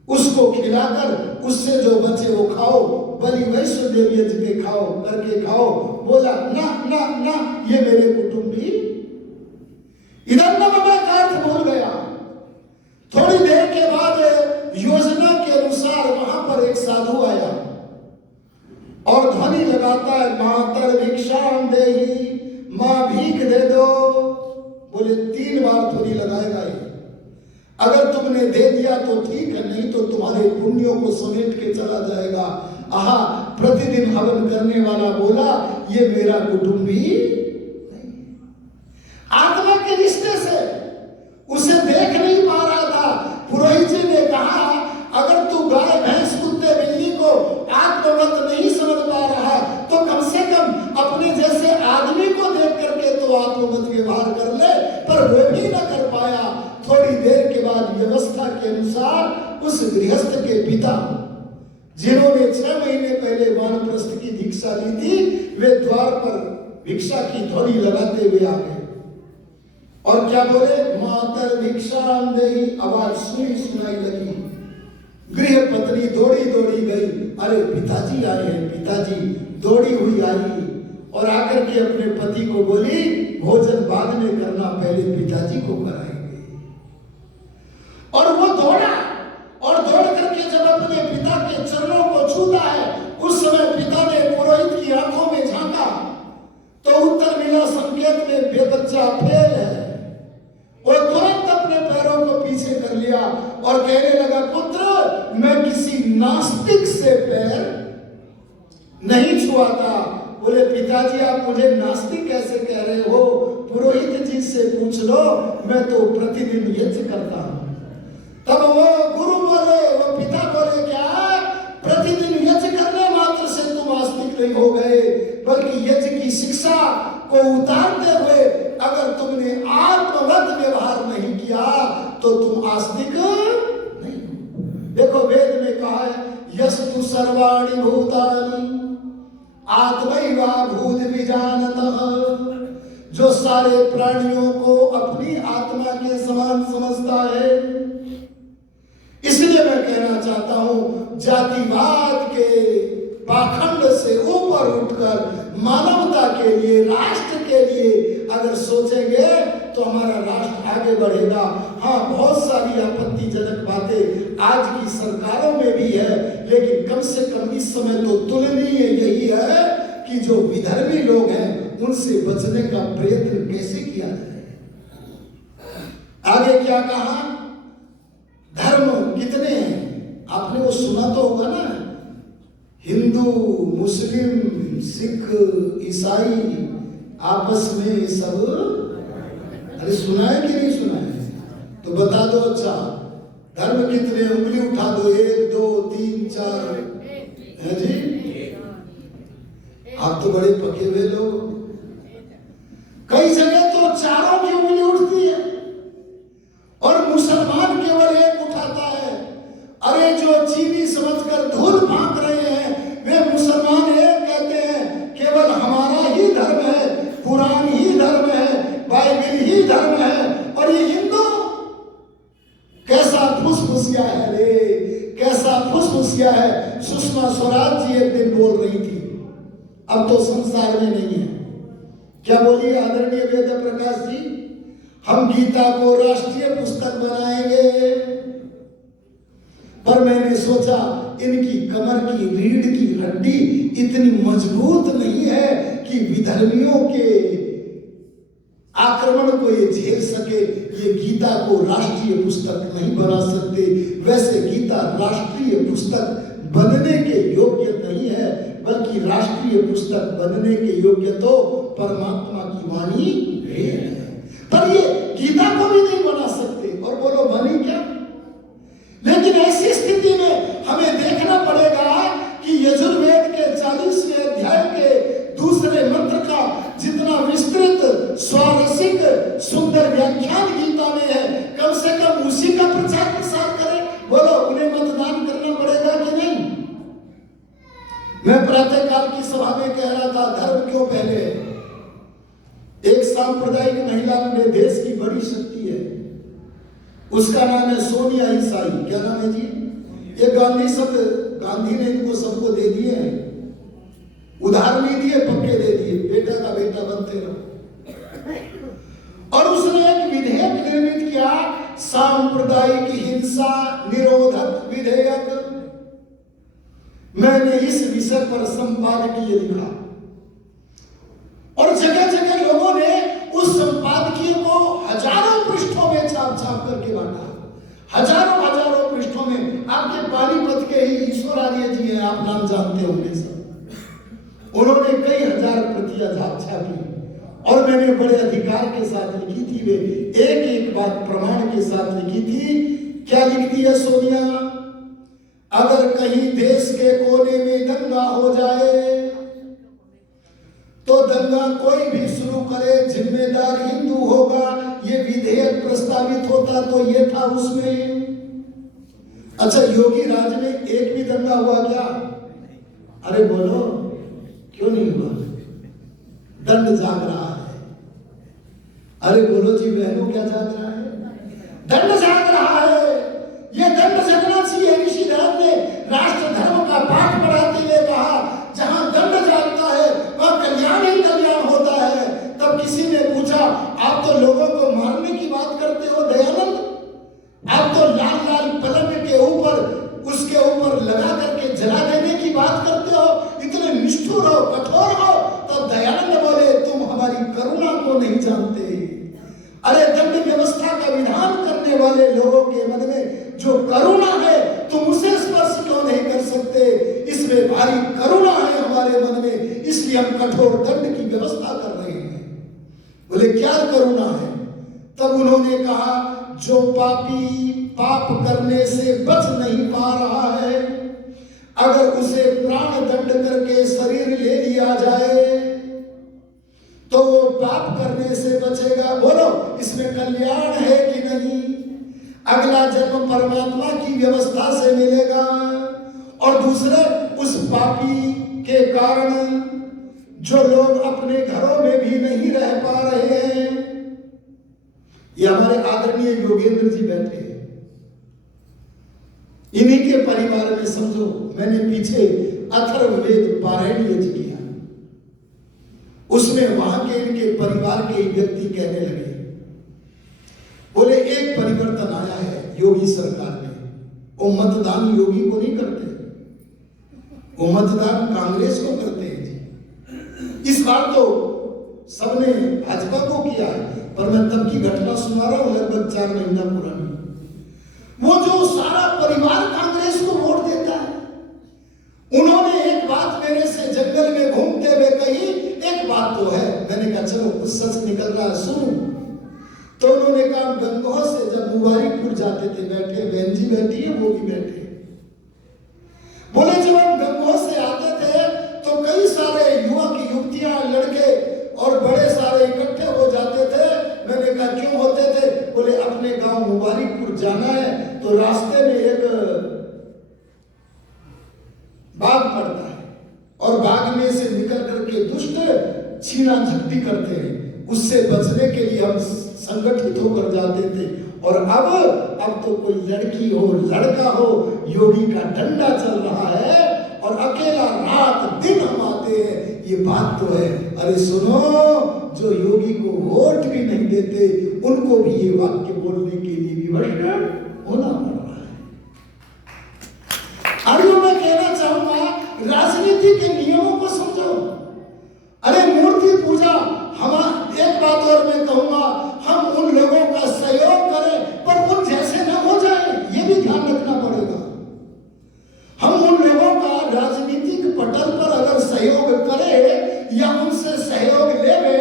उसको खिलाकर उससे जो बचे वो खाओ, बलि वैश्व देवी यज्ञ के खाओ करके खाओ। बोला ना ना ना, ये मेरे कुटुंबी। इधर न मैं का अर्थ भूल गया। थोड़ी देर के बाद योजना के अनुसार वहां पर एक साधु आया और ध्वनि लगाता है, मातर भिक्षाम देहि, मां भीख दे दो। बोले 3 बार ध्वनि लगाएगा ये। अगर तुमने दे दिया तो ठीक है, नहीं तो तुम्हारे पुण्यों को समेट के चला जाएगा। आहा, प्रतिदिन हवन करने वाला बोला ये मेरा कुटुंबी नहीं। आत्मा के रिश्ते से उसे देख नहीं पा रहा था। पुरोहित जी ने कहा, अगर तू गाय भैंस कुत्ते बिल्ली को आत्मवत नहीं समझ पा रहा तो कम से कम अपने जैसे आदमी को देख करके तो आत्मवत व्यवहार कर ले, पर वो भी न कर पाया। थोड़ी देर के बाद व्यवस्था के अनुसार उस गृहस्थ के पिता, जिन्होंने 6 महीने पहले वानप्रस्थ की दीक्षा ली थी, वे द्वार पर भिक्षा की ध्वनि लगाते हुए आ गए और क्या बोले, मातर भिक्षाम देहि। आवाज सुनाई लगी। गृह पत्नी दौड़ी दौड़ी गई, अरे पिताजी आए हैं, पिताजी। दौड़ी हुई आई और आकर के अपने पति को बोली, भोजन बाद में करना, पहले पिताजी को कराएंगे। और वो दौड़ा और दौड़ करके जब अपने पिता के चरणों को छूता है, उस समय पिता ने पुरोहित की आंखों में झांका तो उत्तर मिला संकेत में बेबच्चा फेल है। वो तुरंत अपने पैरों को पीछे कर लिया और कहने लगा, पुत्र मैं किसी नास्तिक से पैर नहीं छुआता। बोले पिताजी आप मुझे नास्तिक कैसे कह रहे हो, पुरोहित जी से पूछ लो, मैं तो प्रतिदिन यज्ञ करता हूं। तब वो गुरु बोले, वो पिता बोले, क्या प्रतिदिन यज्ञ करने मात्र से तुम आस्तिक नहीं हो गए, बल्कि यज्ञ की शिक्षा को उतारते हुए अगर तुमने आत्मवत व्यवहार नहीं किया तो तुम आस्तिक नहीं। देखो वेद में कहा है, यस्तु सर्वाणि भूतानि आत्मैवा भूत विजानतः। जो सारे प्राणियों को अपनी आत्मा के समान समझता है। इसलिए मैं कहना चाहता हूं, जातिवाद के पाखंड से ऊपर उठकर मानवता के लिए, राष्ट्र के लिए अगर सोचेंगे तो हमारा राष्ट्र आगे बढ़ेगा। हाँ, बहुत सारी आपत्तिजनक बातें आज की सरकारों में भी है, लेकिन कम से कम इस समय तो तुलनीय यही है कि जो विधर्मी लोग हैं उनसे बचने का प्रयत्न कैसे किया जाए। आगे क्या कहा, धर्म कितने हैं आपने वो सुना तो होगा ना, हिंदू, मुस्लिम, सिख, ईसाई आपस में सब। अरे सुना है कि नहीं सुना है? तो बता दो। अच्छा, धर्म कितने, उंगली उठा दो, 1 2 3 4 है जी। आप तो बड़े पके हुए लोग। कई जगह तो 4 की उंगली उठती है और मुसलमान केवल 1 उठाता है। अरे जो चीनी समझकर धूल फांक रहे हैं वे मुसलमान 1 कहते हैं, केवल हमारा ही धर्म है, कुरान ही धर्म है, बाइबल ही धर्म है। और ये हिंदू कैसा फुसफुसिया है रे, कैसा फुसफुसिया है। सुषमा स्वराज जी एक दिन बोल रही थी, अब तो संसार में नहीं है। क्या बोली आदरणीय वेद प्रकाश जी, हम गीता को राष्ट्रीय पुस्तक बनाएंगे। पर मैंने सोचा इनकी कमर की रीढ़ की हड्डी इतनी मजबूत नहीं है कि विधर्मियों के आक्रमण को ये झेल सके। ये गीता को राष्ट्रीय पुस्तक नहीं बना सकते। वैसे गीता राष्ट्रीय पुस्तक बनने के योग्य नहीं है, बल्कि राष्ट्रीय पुस्तक बनने के योग्य तो परमात्मा की वाणी है। पर ये गीता को भी नहीं बना सकते और बोलो बनी क्या। लेकिन ऐसी स्थिति में हमें देखना पड़ेगा कि यजुर्वेद के 40वें अध्याय के दूसरे मंत्र का जितना विस्तृत स्वारसिक सुंदर व्याख्यान गीता में है, कम से कम उसी का प्रचार प्रसार करें। बोलो उन्हें मतदान करना पड़ेगा कि नहीं। मैं प्रातःकाल की सभा में कह रहा था, धर्म क्यों पहले। एक सांप्रदायिक महिला अपने देश की बड़ी शक्ति है, उसका नाम है सोनिया ईसाई। क्या नाम है जी? ये गांधी ने इनको सबको दे दिए हैं, उधार नहीं दिए, पक्के दे दिए, बेटा का बेटा बनते रहो। और उसने एक विधेयक निर्मित किया, सांप्रदायिक हिंसा निरोधक विधेयक। मैंने इस विषय पर संपादकीय लिखा और जगह जगह लोगों ने उस संपादकीय को हजारों पृष्ठों में छाप छाप करके बांटा, हजारों हजारों पृष्ठों में। आपके पानीपत के ही ईश्वरार्य जी हैं, आप नाम जानते होंगे सब। उन्होंने कई हजार प्रतियां छापी और मैंने बड़े अधिकार के साथ लिखी थी, वे एक एक बात प्रमाण के साथ लिखी थी। क्या लिखती है सोनिया? अगर कहीं देश के कोने में दंगा हो जाए तो दंगा कोई भी शुरू करे, जिम्मेदार हिंदू होगा। ये विधेयक प्रस्तावित होता तो ये था उसमें। अच्छा, योगी राज में एक भी दंगा हुआ क्या? अरे बोलो, क्यों नहीं हुआ? दंड जाग रहा है। अरे बोलो जी बहनों, क्या जाग रहा है? दंड जाग रहा है। ये दंड जगना चाहिए। ऋषिधर ने राष्ट्र धर्म का पाठ पढ़ाते हुए कहा, जहां दंड जागता है वहां कल्याण ही कल्याण होता है। तब किसी ने पूछा, आप तो लोगों को मारने की बात करते हो दयानंद, आप तो लाल लाल पलंग के ऊपर उसके ऊपर लगा करके जला देने की बात करते हो, इतने निष्ठुर हो, कठोर हो। तब दयानंद बोले, तुम हमारी करुणा को नहीं जानते। अरे दंड व्यवस्था का विधान करने वाले लोगों के मन में जो करुणा है, तुम उसे स्पर्श क्यों नहीं कर सकते? इसमें भारी करुणा है हमारे मन में, इसलिए हम कठोर दंड की व्यवस्था कर रहे हैं। बोले क्या करुणा है? तब उन्होंने कहा, जो पापी पाप करने से बच नहीं पा रहा है, अगर उसे प्राण दंड करके शरीर ले लिया जाए तो वो पाप करने से बचेगा। बोलो, इसमें कल्याण है कि नहीं? अगला जन्म परमात्मा की व्यवस्था से मिलेगा और दूसरे उस पापी के कारण जो लोग अपने घरों में भी नहीं रह पा रहे हैं। ये हमारे आदरणीय योगेंद्र जी बैठे हैं, इन्हीं के परिवार में समझो, मैंने पीछे अथर्ववेद पारायण यज्ञ किया, उसमें वहां के इनके परिवार के व्यक्ति कहने लगे, बोले एक परिवर्तन आया है योगी सरकार में, वो मतदान योगी को नहीं करते, वो मतदान कांग्रेस को करते हैं जी। इस बार तो सबने भाजपा को किया है, पर मैं तब की घटना सुना रहा हूं, लगभग 4 महीना पुरानी। वो जो सारा परिवार कांग्रेस को वोट देता है, उन्होंने एक बात मेरे से जंगल में घूमते हुए कही, एक बात तो है, मैंने कहा चलो कुछ सच निकल रहा है, सुनो। तो उन्होंने कहा, गंगोह से जब मुबारकपुर जाते थे, बैठे बहन जी बैठी है, वो भी बैठे, बोले जब हम गंगोह से आते थे तो कई सारे युवक युवतियां लड़के और बड़े सारे इकट्ठे हो जाते थे। मैंने कहा क्यों होते थे? बोले अपने गांव मुबारकपुर जाना है तो रास्ते में एक बाग पड़ता है और बाग में से निकल करके दुष्ट छीना झपटी करते हैं, उससे बचने के लिए हम संगठित होकर जाते थे। और अब तो कोई लड़की हो लड़का हो, योगी का डंडा चल रहा है और अकेला रात दिन हम आते हैं, ये बात तो है। अरे सुनो, जो योगी को वोट भी नहीं देते उनको भी ये वाक्य बोलने के लिए विवश होना पड़ रहा है। अरे मैं कहना चाहूंगा, राजनीति के नियमों को समझो। अरे मूर्ति पूजा, हम एक बात और मैं कहूंगा, हम उन लोगों का सहयोग करें पर उन जैसे न हो जाए, ये भी ध्यान रखना पड़ेगा। हम उन लोगों का राजनीतिक पटल पर अगर सहयोग करें या उनसे सहयोग लेवे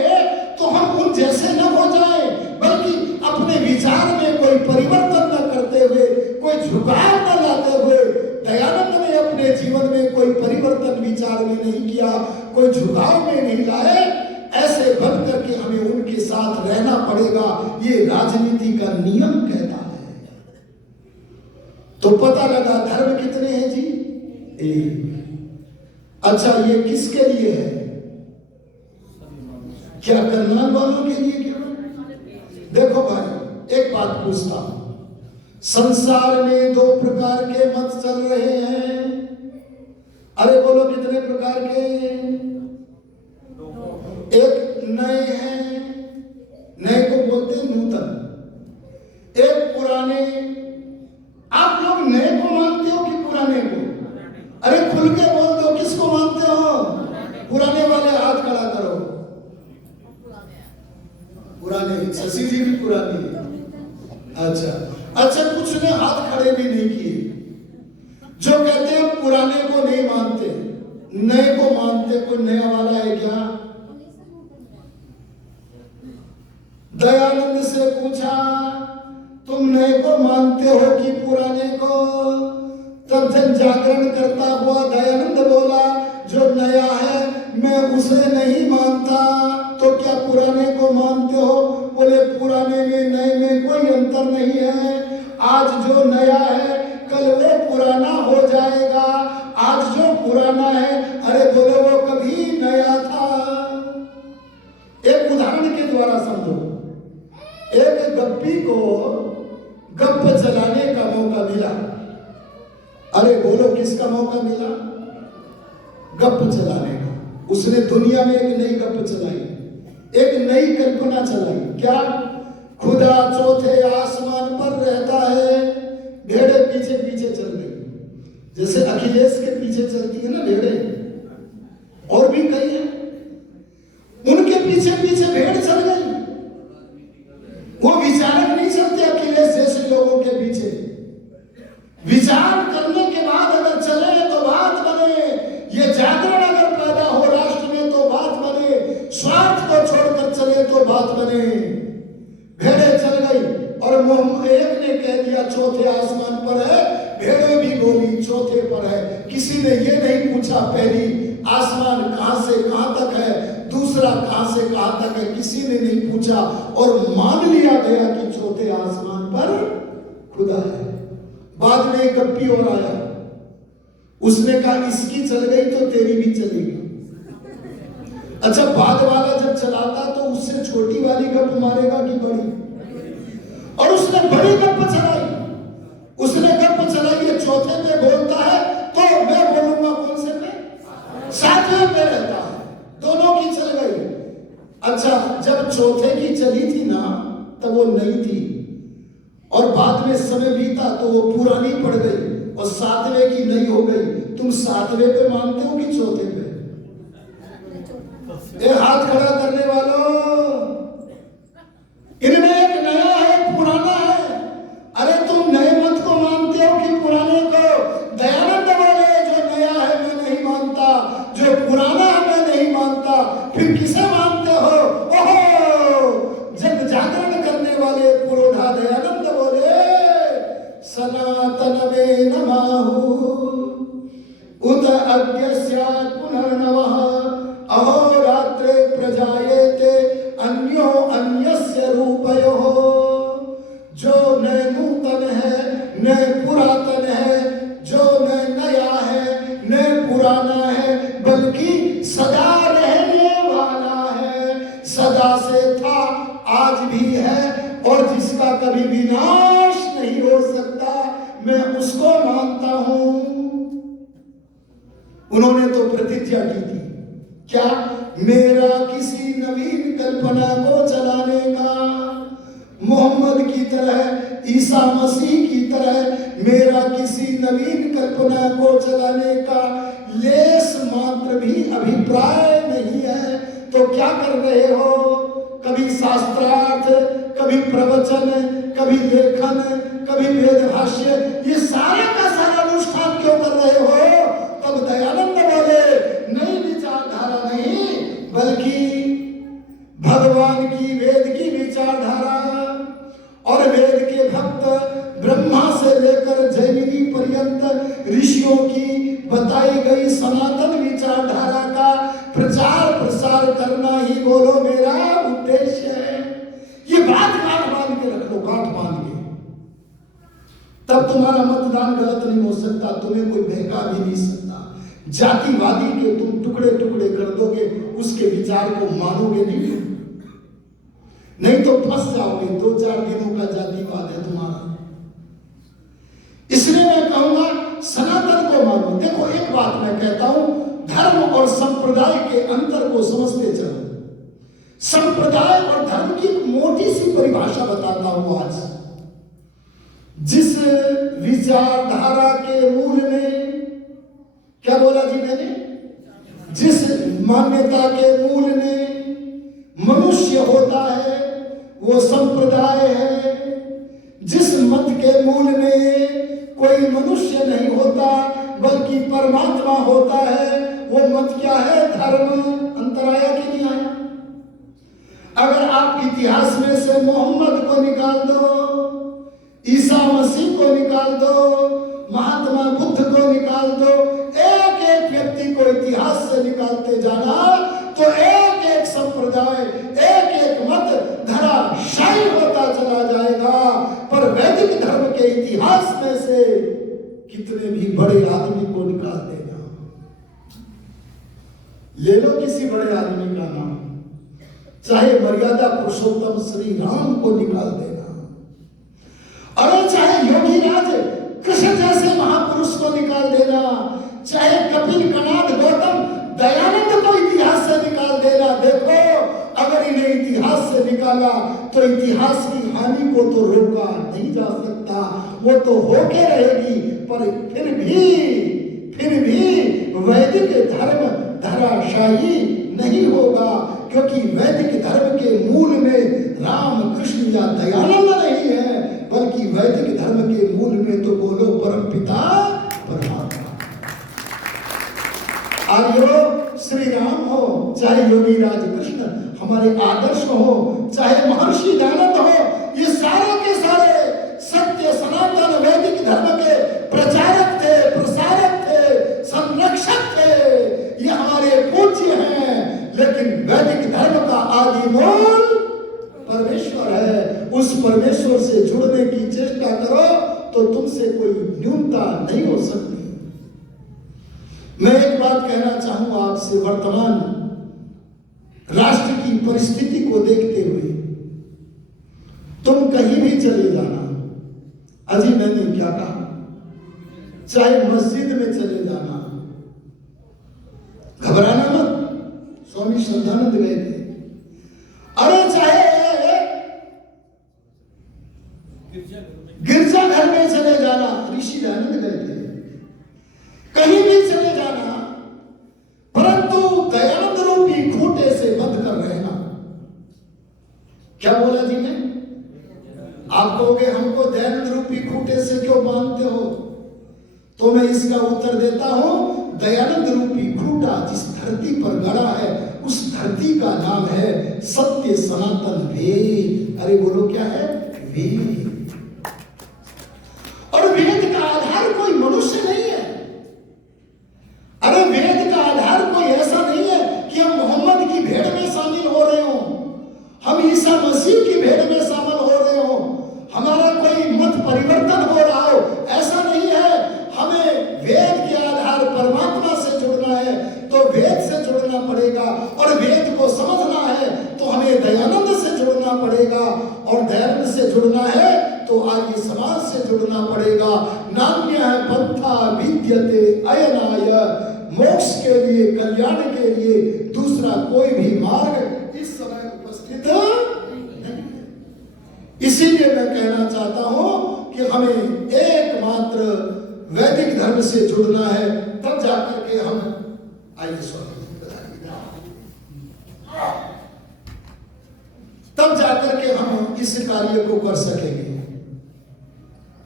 तो हम उन जैसे न हो जाए, बल्कि अपने विचार में कोई परिवर्तन न करते हुए, कोई झुकाव न लाते हुए। दयानंद ने अपने जीवन में कोई परिवर्तन विचार में नहीं किया, कोई झुकाव में नहीं लाए। ऐसे बन करके हमें उनके साथ रहना पड़ेगा, ये राजनीति का नियम कहता है। तो पता लगा धर्म कितने हैं जी? एक। अच्छा, ये किसके लिए है? क्या करनाल वालों के लिए केवल? देखो भाई, एक बात पूछता हूं, संसार में दो प्रकार के मत चल रहे हैं। अरे बोलो कितने प्रकार के? एक नए हैं, नए को बोलते हैं नूतन, एक पुराने। आप लोग नए को मानते हो कि पुराने को? अरे खुल के बोल दो, किसको मानते हो? पुराने वाले हाथ खड़ा करो। पुराने, शशि जी भी पुराने। अच्छा, कुछ ने हाथ खड़े भी नहीं किए। जो कहते हैं पुराने को नहीं मानते, नए को मानते। कोई नया वाला है क्या? दयानंद से पूछा, तुम नए को मानते हो कि पुराने को? तब जन जागरण करता हुआ दयानंद बोला, जो नया है मैं उसे नहीं मानता। तो क्या पुराने को मानते हो? बोले पुराने में नए में कोई अंतर नहीं है। आज जो नया है कल वो पुराना हो जाएगा। आज जो पुराना है, अरे बोलो वो कभी नया था। एक उदाहरण के द्वारा समझो। एक गप्पी को गप चलाने का मौका मिला। अरे बोलो किसका मौका मिला? गप चलाने का। उसने दुनिया में एक नई गप चलाई, एक नई कल्पना चलाई। क्या? खुदा चौथे आसमान पर रहता है। भेड़े पीछे पीछे चल गई, जैसे अखिलेश के पीछे चलती है ना भेड़े, और भी कई है, उनके पीछे पीछे भेड़ चल गई। वो विचारक नहीं चलते अखिलेश जैसे लोगों के पीछे। विचार करने के बाद अगर चले तो बात बने। ये जागरण अगर पैदा हो राष्ट्र में तो बात बने। स्वार्थ को छोड़कर चले तो बात बने। भेड़े चल गई और मोहम्मद एक ने कह दिया चौथे आसमान पर है। भेड़े भी बोली चौथे पर है। किसी ने ये नहीं पूछा पहली आसमान कहां से कहां तक है, दूसरा कहां से कहां तक है, किसी ने नहीं पूछा। और मान लिया गया कि चौथे आसमान पर खुदा है। बाद में एक गप्पी और आया, उसने कहा इसकी चल गई तो तेरी भी चलेगी। अच्छा, बाद वाला जब चलाता तो उससे छोटी वाली गप मारेगा कि बड़ी? और उसने बड़ी गप चलाई। उसने गप चलाई, ये चौथे पे बोलता है तो मैं बोलूंगा कौन से पे? सातवें पे रहता है। दोनों की चल गई। अच्छा, जब चौथे की चली थी ना तब वो नई थी, और बाद में समय बीता तो वो पुरानी पड़ गई और सातवें की नई हो गई। तुम सातवें पे मानते हो कि चौथे पे? हाथ खड़ा करने वालों, इनमें एक नया है, पुराना है। अरे तुम नए मत को मानते हो कि पुराने को? दयानंद बोले जो नया है मैं नहीं मानता, जो पुराना है मैं नहीं मानता। फिर किसे मानते हो? ओहो, जग जागरण करने वाले पुरोधा दयानंद बोले, सनातन वे नमः उत अज्ञस्यात् पुनर्नवः अहोरात्रे प्रजायेते अन्यो अन्यस्य रूपयोः। जो न नूतन है न पुरातन है, जो न नया है न पुराना है, बल्कि सदा रहने वाला है। सदा से था, आज भी है, और जिसका कभी विनाश नहीं हो सकता, मैं उसको मानता हूं। उन्होंने तो प्रतिज्ञा की थी, क्या? मेरा किसी नवीन कल्पना को चलाने का, मोहम्मद की तरह, ईसा मसीह की तरह मेरा किसी नवीन कल्पना को चलाने का लेस मात्र भी अभिप्राय नहीं है। तो क्या कर रहे हो? कभी शास्त्रार्थ, कभी प्रवचन, कभी लेखन, कभी वेद भाष्य, ये सारा का सारा अनुष्ठान क्यों कर रहे हो? तब दयानंद बोले नई विचारधारा नहीं, बल्कि भगवान की वेद की विचारधारा। और वेद के भक्त ब्रह्मा से लेकर जैमिनी पर्यंत ऋषियों की बताई गई सनातन विचारधारा का प्रचार प्रसार करना ही बोलो मेरा उद्देश्य है। ये बात गांठ बांध के रख लो, गांठ बांध के। तब तुम्हारा मतदान गलत नहीं हो सकता, तुम्हें कोई बहका भी नहीं सकता। जातिवादी के तुम टुकड़े टुकड़े कर दोगे, उसके विचार को मानोगे नहीं। नहीं तो फंस जाओगे। 2-4 दिनों का जातिवाद है तुम्हारा। इसलिए मैं कहूंगा सनातन को मानो। देखो एक बात मैं कहता हूं, धर्म और संप्रदाय के अंतर को समझते चलो। संप्रदाय और धर्म की मोटी सी परिभाषा बताता हूं आज। जिस विचारधारा के मूल में, क्या बोला जी मैंने, जिस मान्यता के मूल में मनुष्य होता है वो संप्रदाय है। जिस मत के मूल में कोई मनुष्य नहीं होता बल्कि परमात्मा होता है, वो मत क्या है, धर्म। अंतर आया कि नहीं आया? अगर आप इतिहास में से मोहम्मद को निकाल दो, ईसा मसीह को निकाल दो, महात्मा बुद्ध को निकाल दो, एक एक व्यक्ति को इतिहास से निकालते जाना तो एक एक संप्रदाय, एक एक मत धराशायी होता चला जाएगा। पर वैदिक धर्म के इतिहास में से कितने भी बड़े आदमी को निकाल देना, ले लो किसी बड़े आदमी का नाम, चाहे मर्यादा पुरुषोत्तम श्री राम को निकाल देना, और चाहे योगी राज कृष्ण जैसे महापुरुष को निकाल देना, चाहे कपिल कनाद गौतम दयानंद को इतिहास से निकाल देना। देखो अगर इन्हें इतिहास से निकाला तो इतिहास की हानि को तो रोका नहीं जा सकता, वो तो होके रहेगी। पर फिर भी वैदिक धर्म धराशायी नहीं होगा, क्योंकि वैदिक धर्म के मूल में राम कृष्ण या दयानंद नहीं है, बल्कि वैदिक धर्म के मूल में तो बोलो परमपिता परमात्मा। आर्यो श्री राम हो, चाहे योगी राज कृष्ण हमारे आदर्श हो, चाहे महर्षि दयानंद हो, ये सारे के सारे सत्य सनातन वैदिक धर्म के प्रचारक थे, प्रसारक थे, संरक्षक थे। ये हमारे पूज्य हैं। लेकिन वैदिक धर्म का आदि मूल परमेश्वर है। उस परमेश्वर से जुड़ने की चेष्टा करो तो तुमसे कोई न्यूनता नहीं हो सकती। मैं एक बात कहना चाहूंगा आपसे, वर्तमान राष्ट्र की परिस्थिति को देखते हुए तुम कहीं भी चले जाना, अजी मैंने क्या कहा, चाहे मस्जिद में चले जाना, घबराना मत। स्वामी श्रद्धानंद गए थे, अरे चाहे गिरजा घर में चले जाना, ऋषि दयानंद गए थे, कहीं भी चले जाना, परंतु दयानंद रूपी खूंटे से बंध कर रहना। क्या बोला जी ने? आप कहोगे हमको दयानंद रूपी खूंटे से क्यों बांधते हो? तो मैं इसका उत्तर देता हूं, दयानंद रूपी खूंटा जिस धरती पर गड़ा है उस धरती का नाम है सत्य सनातन वेद। अरे बोलो क्या है? वेद। और वेद का आधार कोई मनुष्य नहीं है। अरे वेद का आधार कोई ऐसा नहीं है कि हम मोहम्मद की भेड़ में शामिल हो रहे हो, हम ईसा मसीह की भेड़ में शामिल हो रहे हो, हमारा कोई मत परिवर्तन हो रहा हो, ऐसा नहीं है। हमें वेद के आधार परमात्मा से जुड़ना है तो वेद से जुड़ना पड़ेगा, और वेद को समझना है तो हमें दयानंद से जुड़ना पड़ेगा, और दयानंद से जुड़ना है तो आर्य समाज से जुड़ना पड़ेगा। नान्य पंथा विद्यते अयनाय, मोक्ष के लिए, कल्याण के लिए दूसरा कोई भी मार्ग इस समय उपस्थित नहीं। इसीलिए मैं कहना चाहता हूं कि हमें एकमात्र वैदिक धर्म से जुड़ना है, तब जाकर के हम, आइए स्वामी, तब जाकर के हम इस कार्य को कर सकेंगे।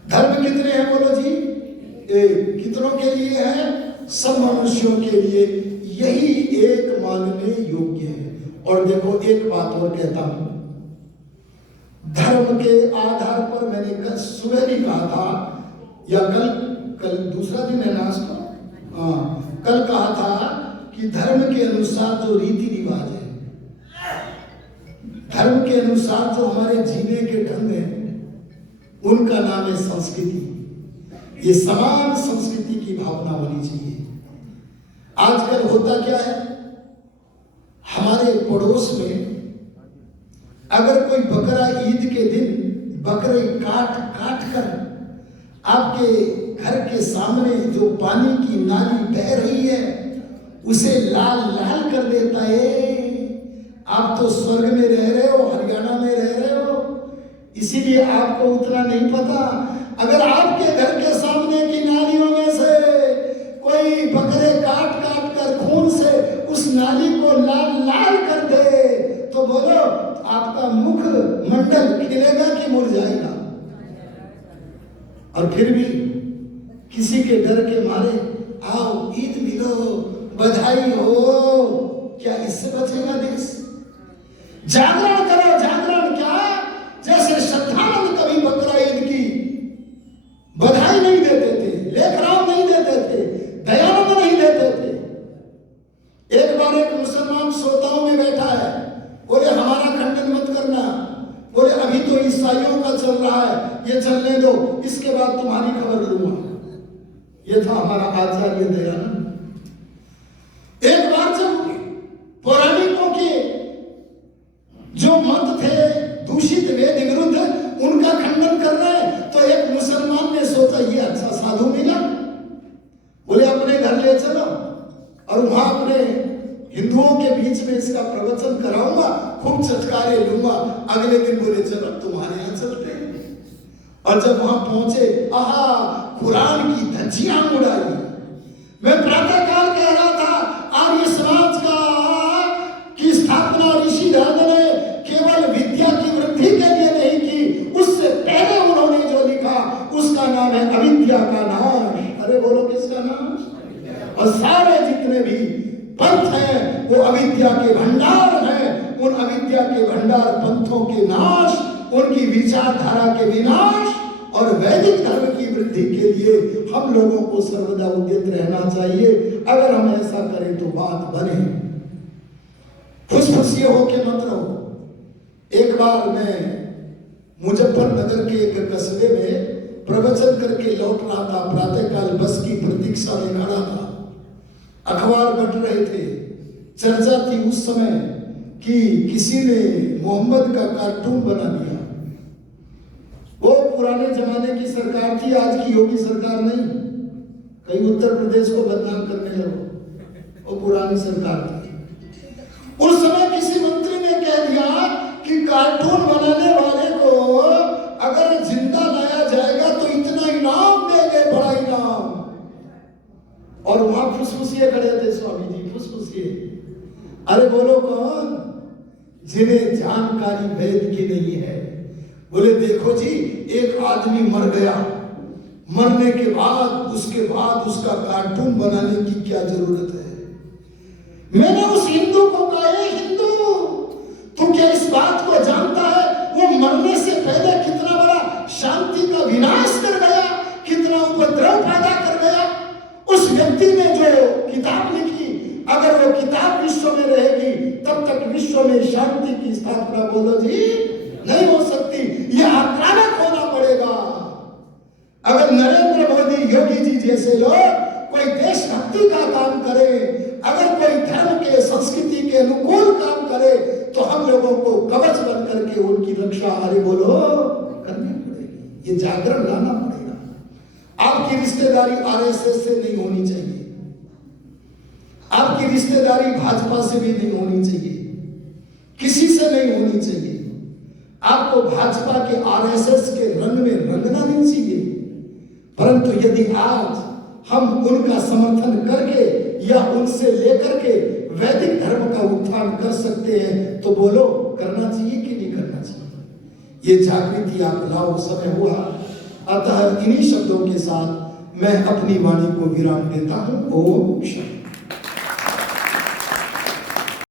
धर्म कितने हैं बोलो जी? कितनों के लिए है? सब मनुष्यों के लिए यही एक मानने योग्य है। और देखो एक बात और कहता हूं, धर्म के आधार पर मैंने कल सुबह भी कहा था, या कल दूसरा दिन है ना इसको, कल कहा था कि धर्म के अनुसार जो रीति रिवाज है, धर्म के अनुसार जो हमारे जीने के ढंग है, उनका नाम है संस्कृति। ये समान संस्कृति की भावना होनी चाहिए। आजकल होता क्या है, हमारे पड़ोस में अगर कोई बकरा ईद के दिन बकरे काट काट कर आपके घर के सामने जो पानी की नाली बह रही है उसे लाल लाल कर देता है, आप तो स्वर्ग में रह रहे हो, हरियाणा में रह रहे हो, इसीलिए आपको उतना नहीं पता। अगर आपके घर के सामने की नालियों में से कोई बकरे काट काट कर खून से उस नाली को लाल लाल कर दे तो बोलो आपका मुख मंडल खिलेगा कि मुरझाएगा? और फिर भी किसी के डर के मारे आओ ईद मिलो बधाई हो, क्या इससे बचेगा देश? जागरण करो, जागरण क्या? जैसे श्रद्धानंद कभी बकरा ईद की बधाई नहीं देते थे, लेखराम नहीं देते थे, दयानंद नहीं देते थे। एक बार एक मुसलमान श्रोताओं में बैठा है, बोले हमारा खंडन मत करना, बोले अभी तो ईसाइयों का चल रहा है, ये चलने दो, इसके बाद तुम्हारी खबर लूंगा। ये था हमारा आचार्य दयानंद। एक बार जब पौराणिकों के जो मत थे दूषित वेद विरुद्ध उनका खंडन कर रहे हैं, तो एक मुसलमान ने सोचा ये अच्छा साधु मिला, बोले अपने घर ले चलो और वहां अपने हिंदुओं के बीच में इसका प्रवचन कराऊंगा, खूब चटकारे लूंगा। अगले दिन बोले चलो तुम्हारे यहाँ चलते हैं। और जब वहां पहुंचे, आहा कुरान की धज्जियां उड़ाई। मैं प्रातः काल कह रहा था आर्य समाज का की स्थापना ऋषि धर्म ने केवल विद्या की वृद्धि के लिए नहीं की, उससे पहले उन्होंने जो लिखा उसका नाम है अविद्या का नाश। अरे बोलो किसका नाश? और सारे जितने भी पंथ हैं वो अविद्या के भंडार हैं। उन अविद्या के भंडार पंथों के नाश, उनकी विचारधारा के विनाश और वैदिक धर्म की वृद्धि के लिए हम लोगों को सर्वदा उद्यत रहना चाहिए। अगर हम ऐसा करें तो बात बने। खुशफुसिये होके मत रहो। एक बार मैं मुजफ्फरनगर के एक कस्बे में प्रवचन करके लौट रहा था, प्रातःकाल बस की प्रतीक्षा में खड़ा था, अखबार बट रहे थे, चर्चा थी उस समय कि किसी ने मोहम्मद का कार्टून बना दिया। वो पुराने जमाने की सरकार थी, आज की योगी सरकार नहीं। कहीं उत्तर प्रदेश को बदनाम करने लगो, वो पुरानी सरकार थी। उस समय किसी मंत्री ने कह दिया कि कार्टून बनाने वाले को अगर जिंदा लाया जाएगा तो इतना इनाम देंगे, बड़ा इनाम। और वहां फुसफुसिए खड़े थे, स्वामी जी फुसफुसिए। अरे बोलो कौन? जिन्हें जानकारी वेद की नहीं है। बोले देखो जी, एक आदमी मर गया, मरने के बाद उसके बाद उसका कार्टून बनाने की क्या जरूरत है? मैंने उस हिंदू को कहा, हिंदू तू क्या इस बात को जानता है वो मरने से पहले कितना बड़ा शांति का विनाश कर गया, कितना उपद्रव पैदा कर गया? उस व्यक्ति ने जो किताब लिखी, अगर वो किताब विश्व में रहेगी तब तक विश्व में शांति की स्थापना बोलो जी नहीं हो सकती। यह आक्रामक होना पड़ेगा। अगर नरेंद्र मोदी, योगी जी जैसे लोग कोई देशभक्ति का काम करे, अगर कोई धर्म के संस्कृति के अनुकूल काम करे, तो हम लोगों को कवच बन करके उनकी रक्षा, अरे बोलो, करनी पड़ेगी। ये जागरण लाना पड़ेगा। आपकी रिश्तेदारी आरएसएस से नहीं होनी चाहिए, आपकी रिश्तेदारी भाजपा से भी नहीं होनी चाहिए, किसी से नहीं होनी चाहिए। आपको भाजपा के आरएसएस के रंग में रंगना नहीं चाहिए। परंतु यदि आज हम उनका समर्थन करके या उनसे लेकर के वैदिक धर्म का उत्थान कर सकते हैं तो बोलो करना चाहिए कि नहीं करना चाहिए? ये जागृति आप लाओ, समय हुआ। अतः इन्हीं शब्दों के साथ मैं अपनी वाणी को विराम देता हूं। ओम शांति।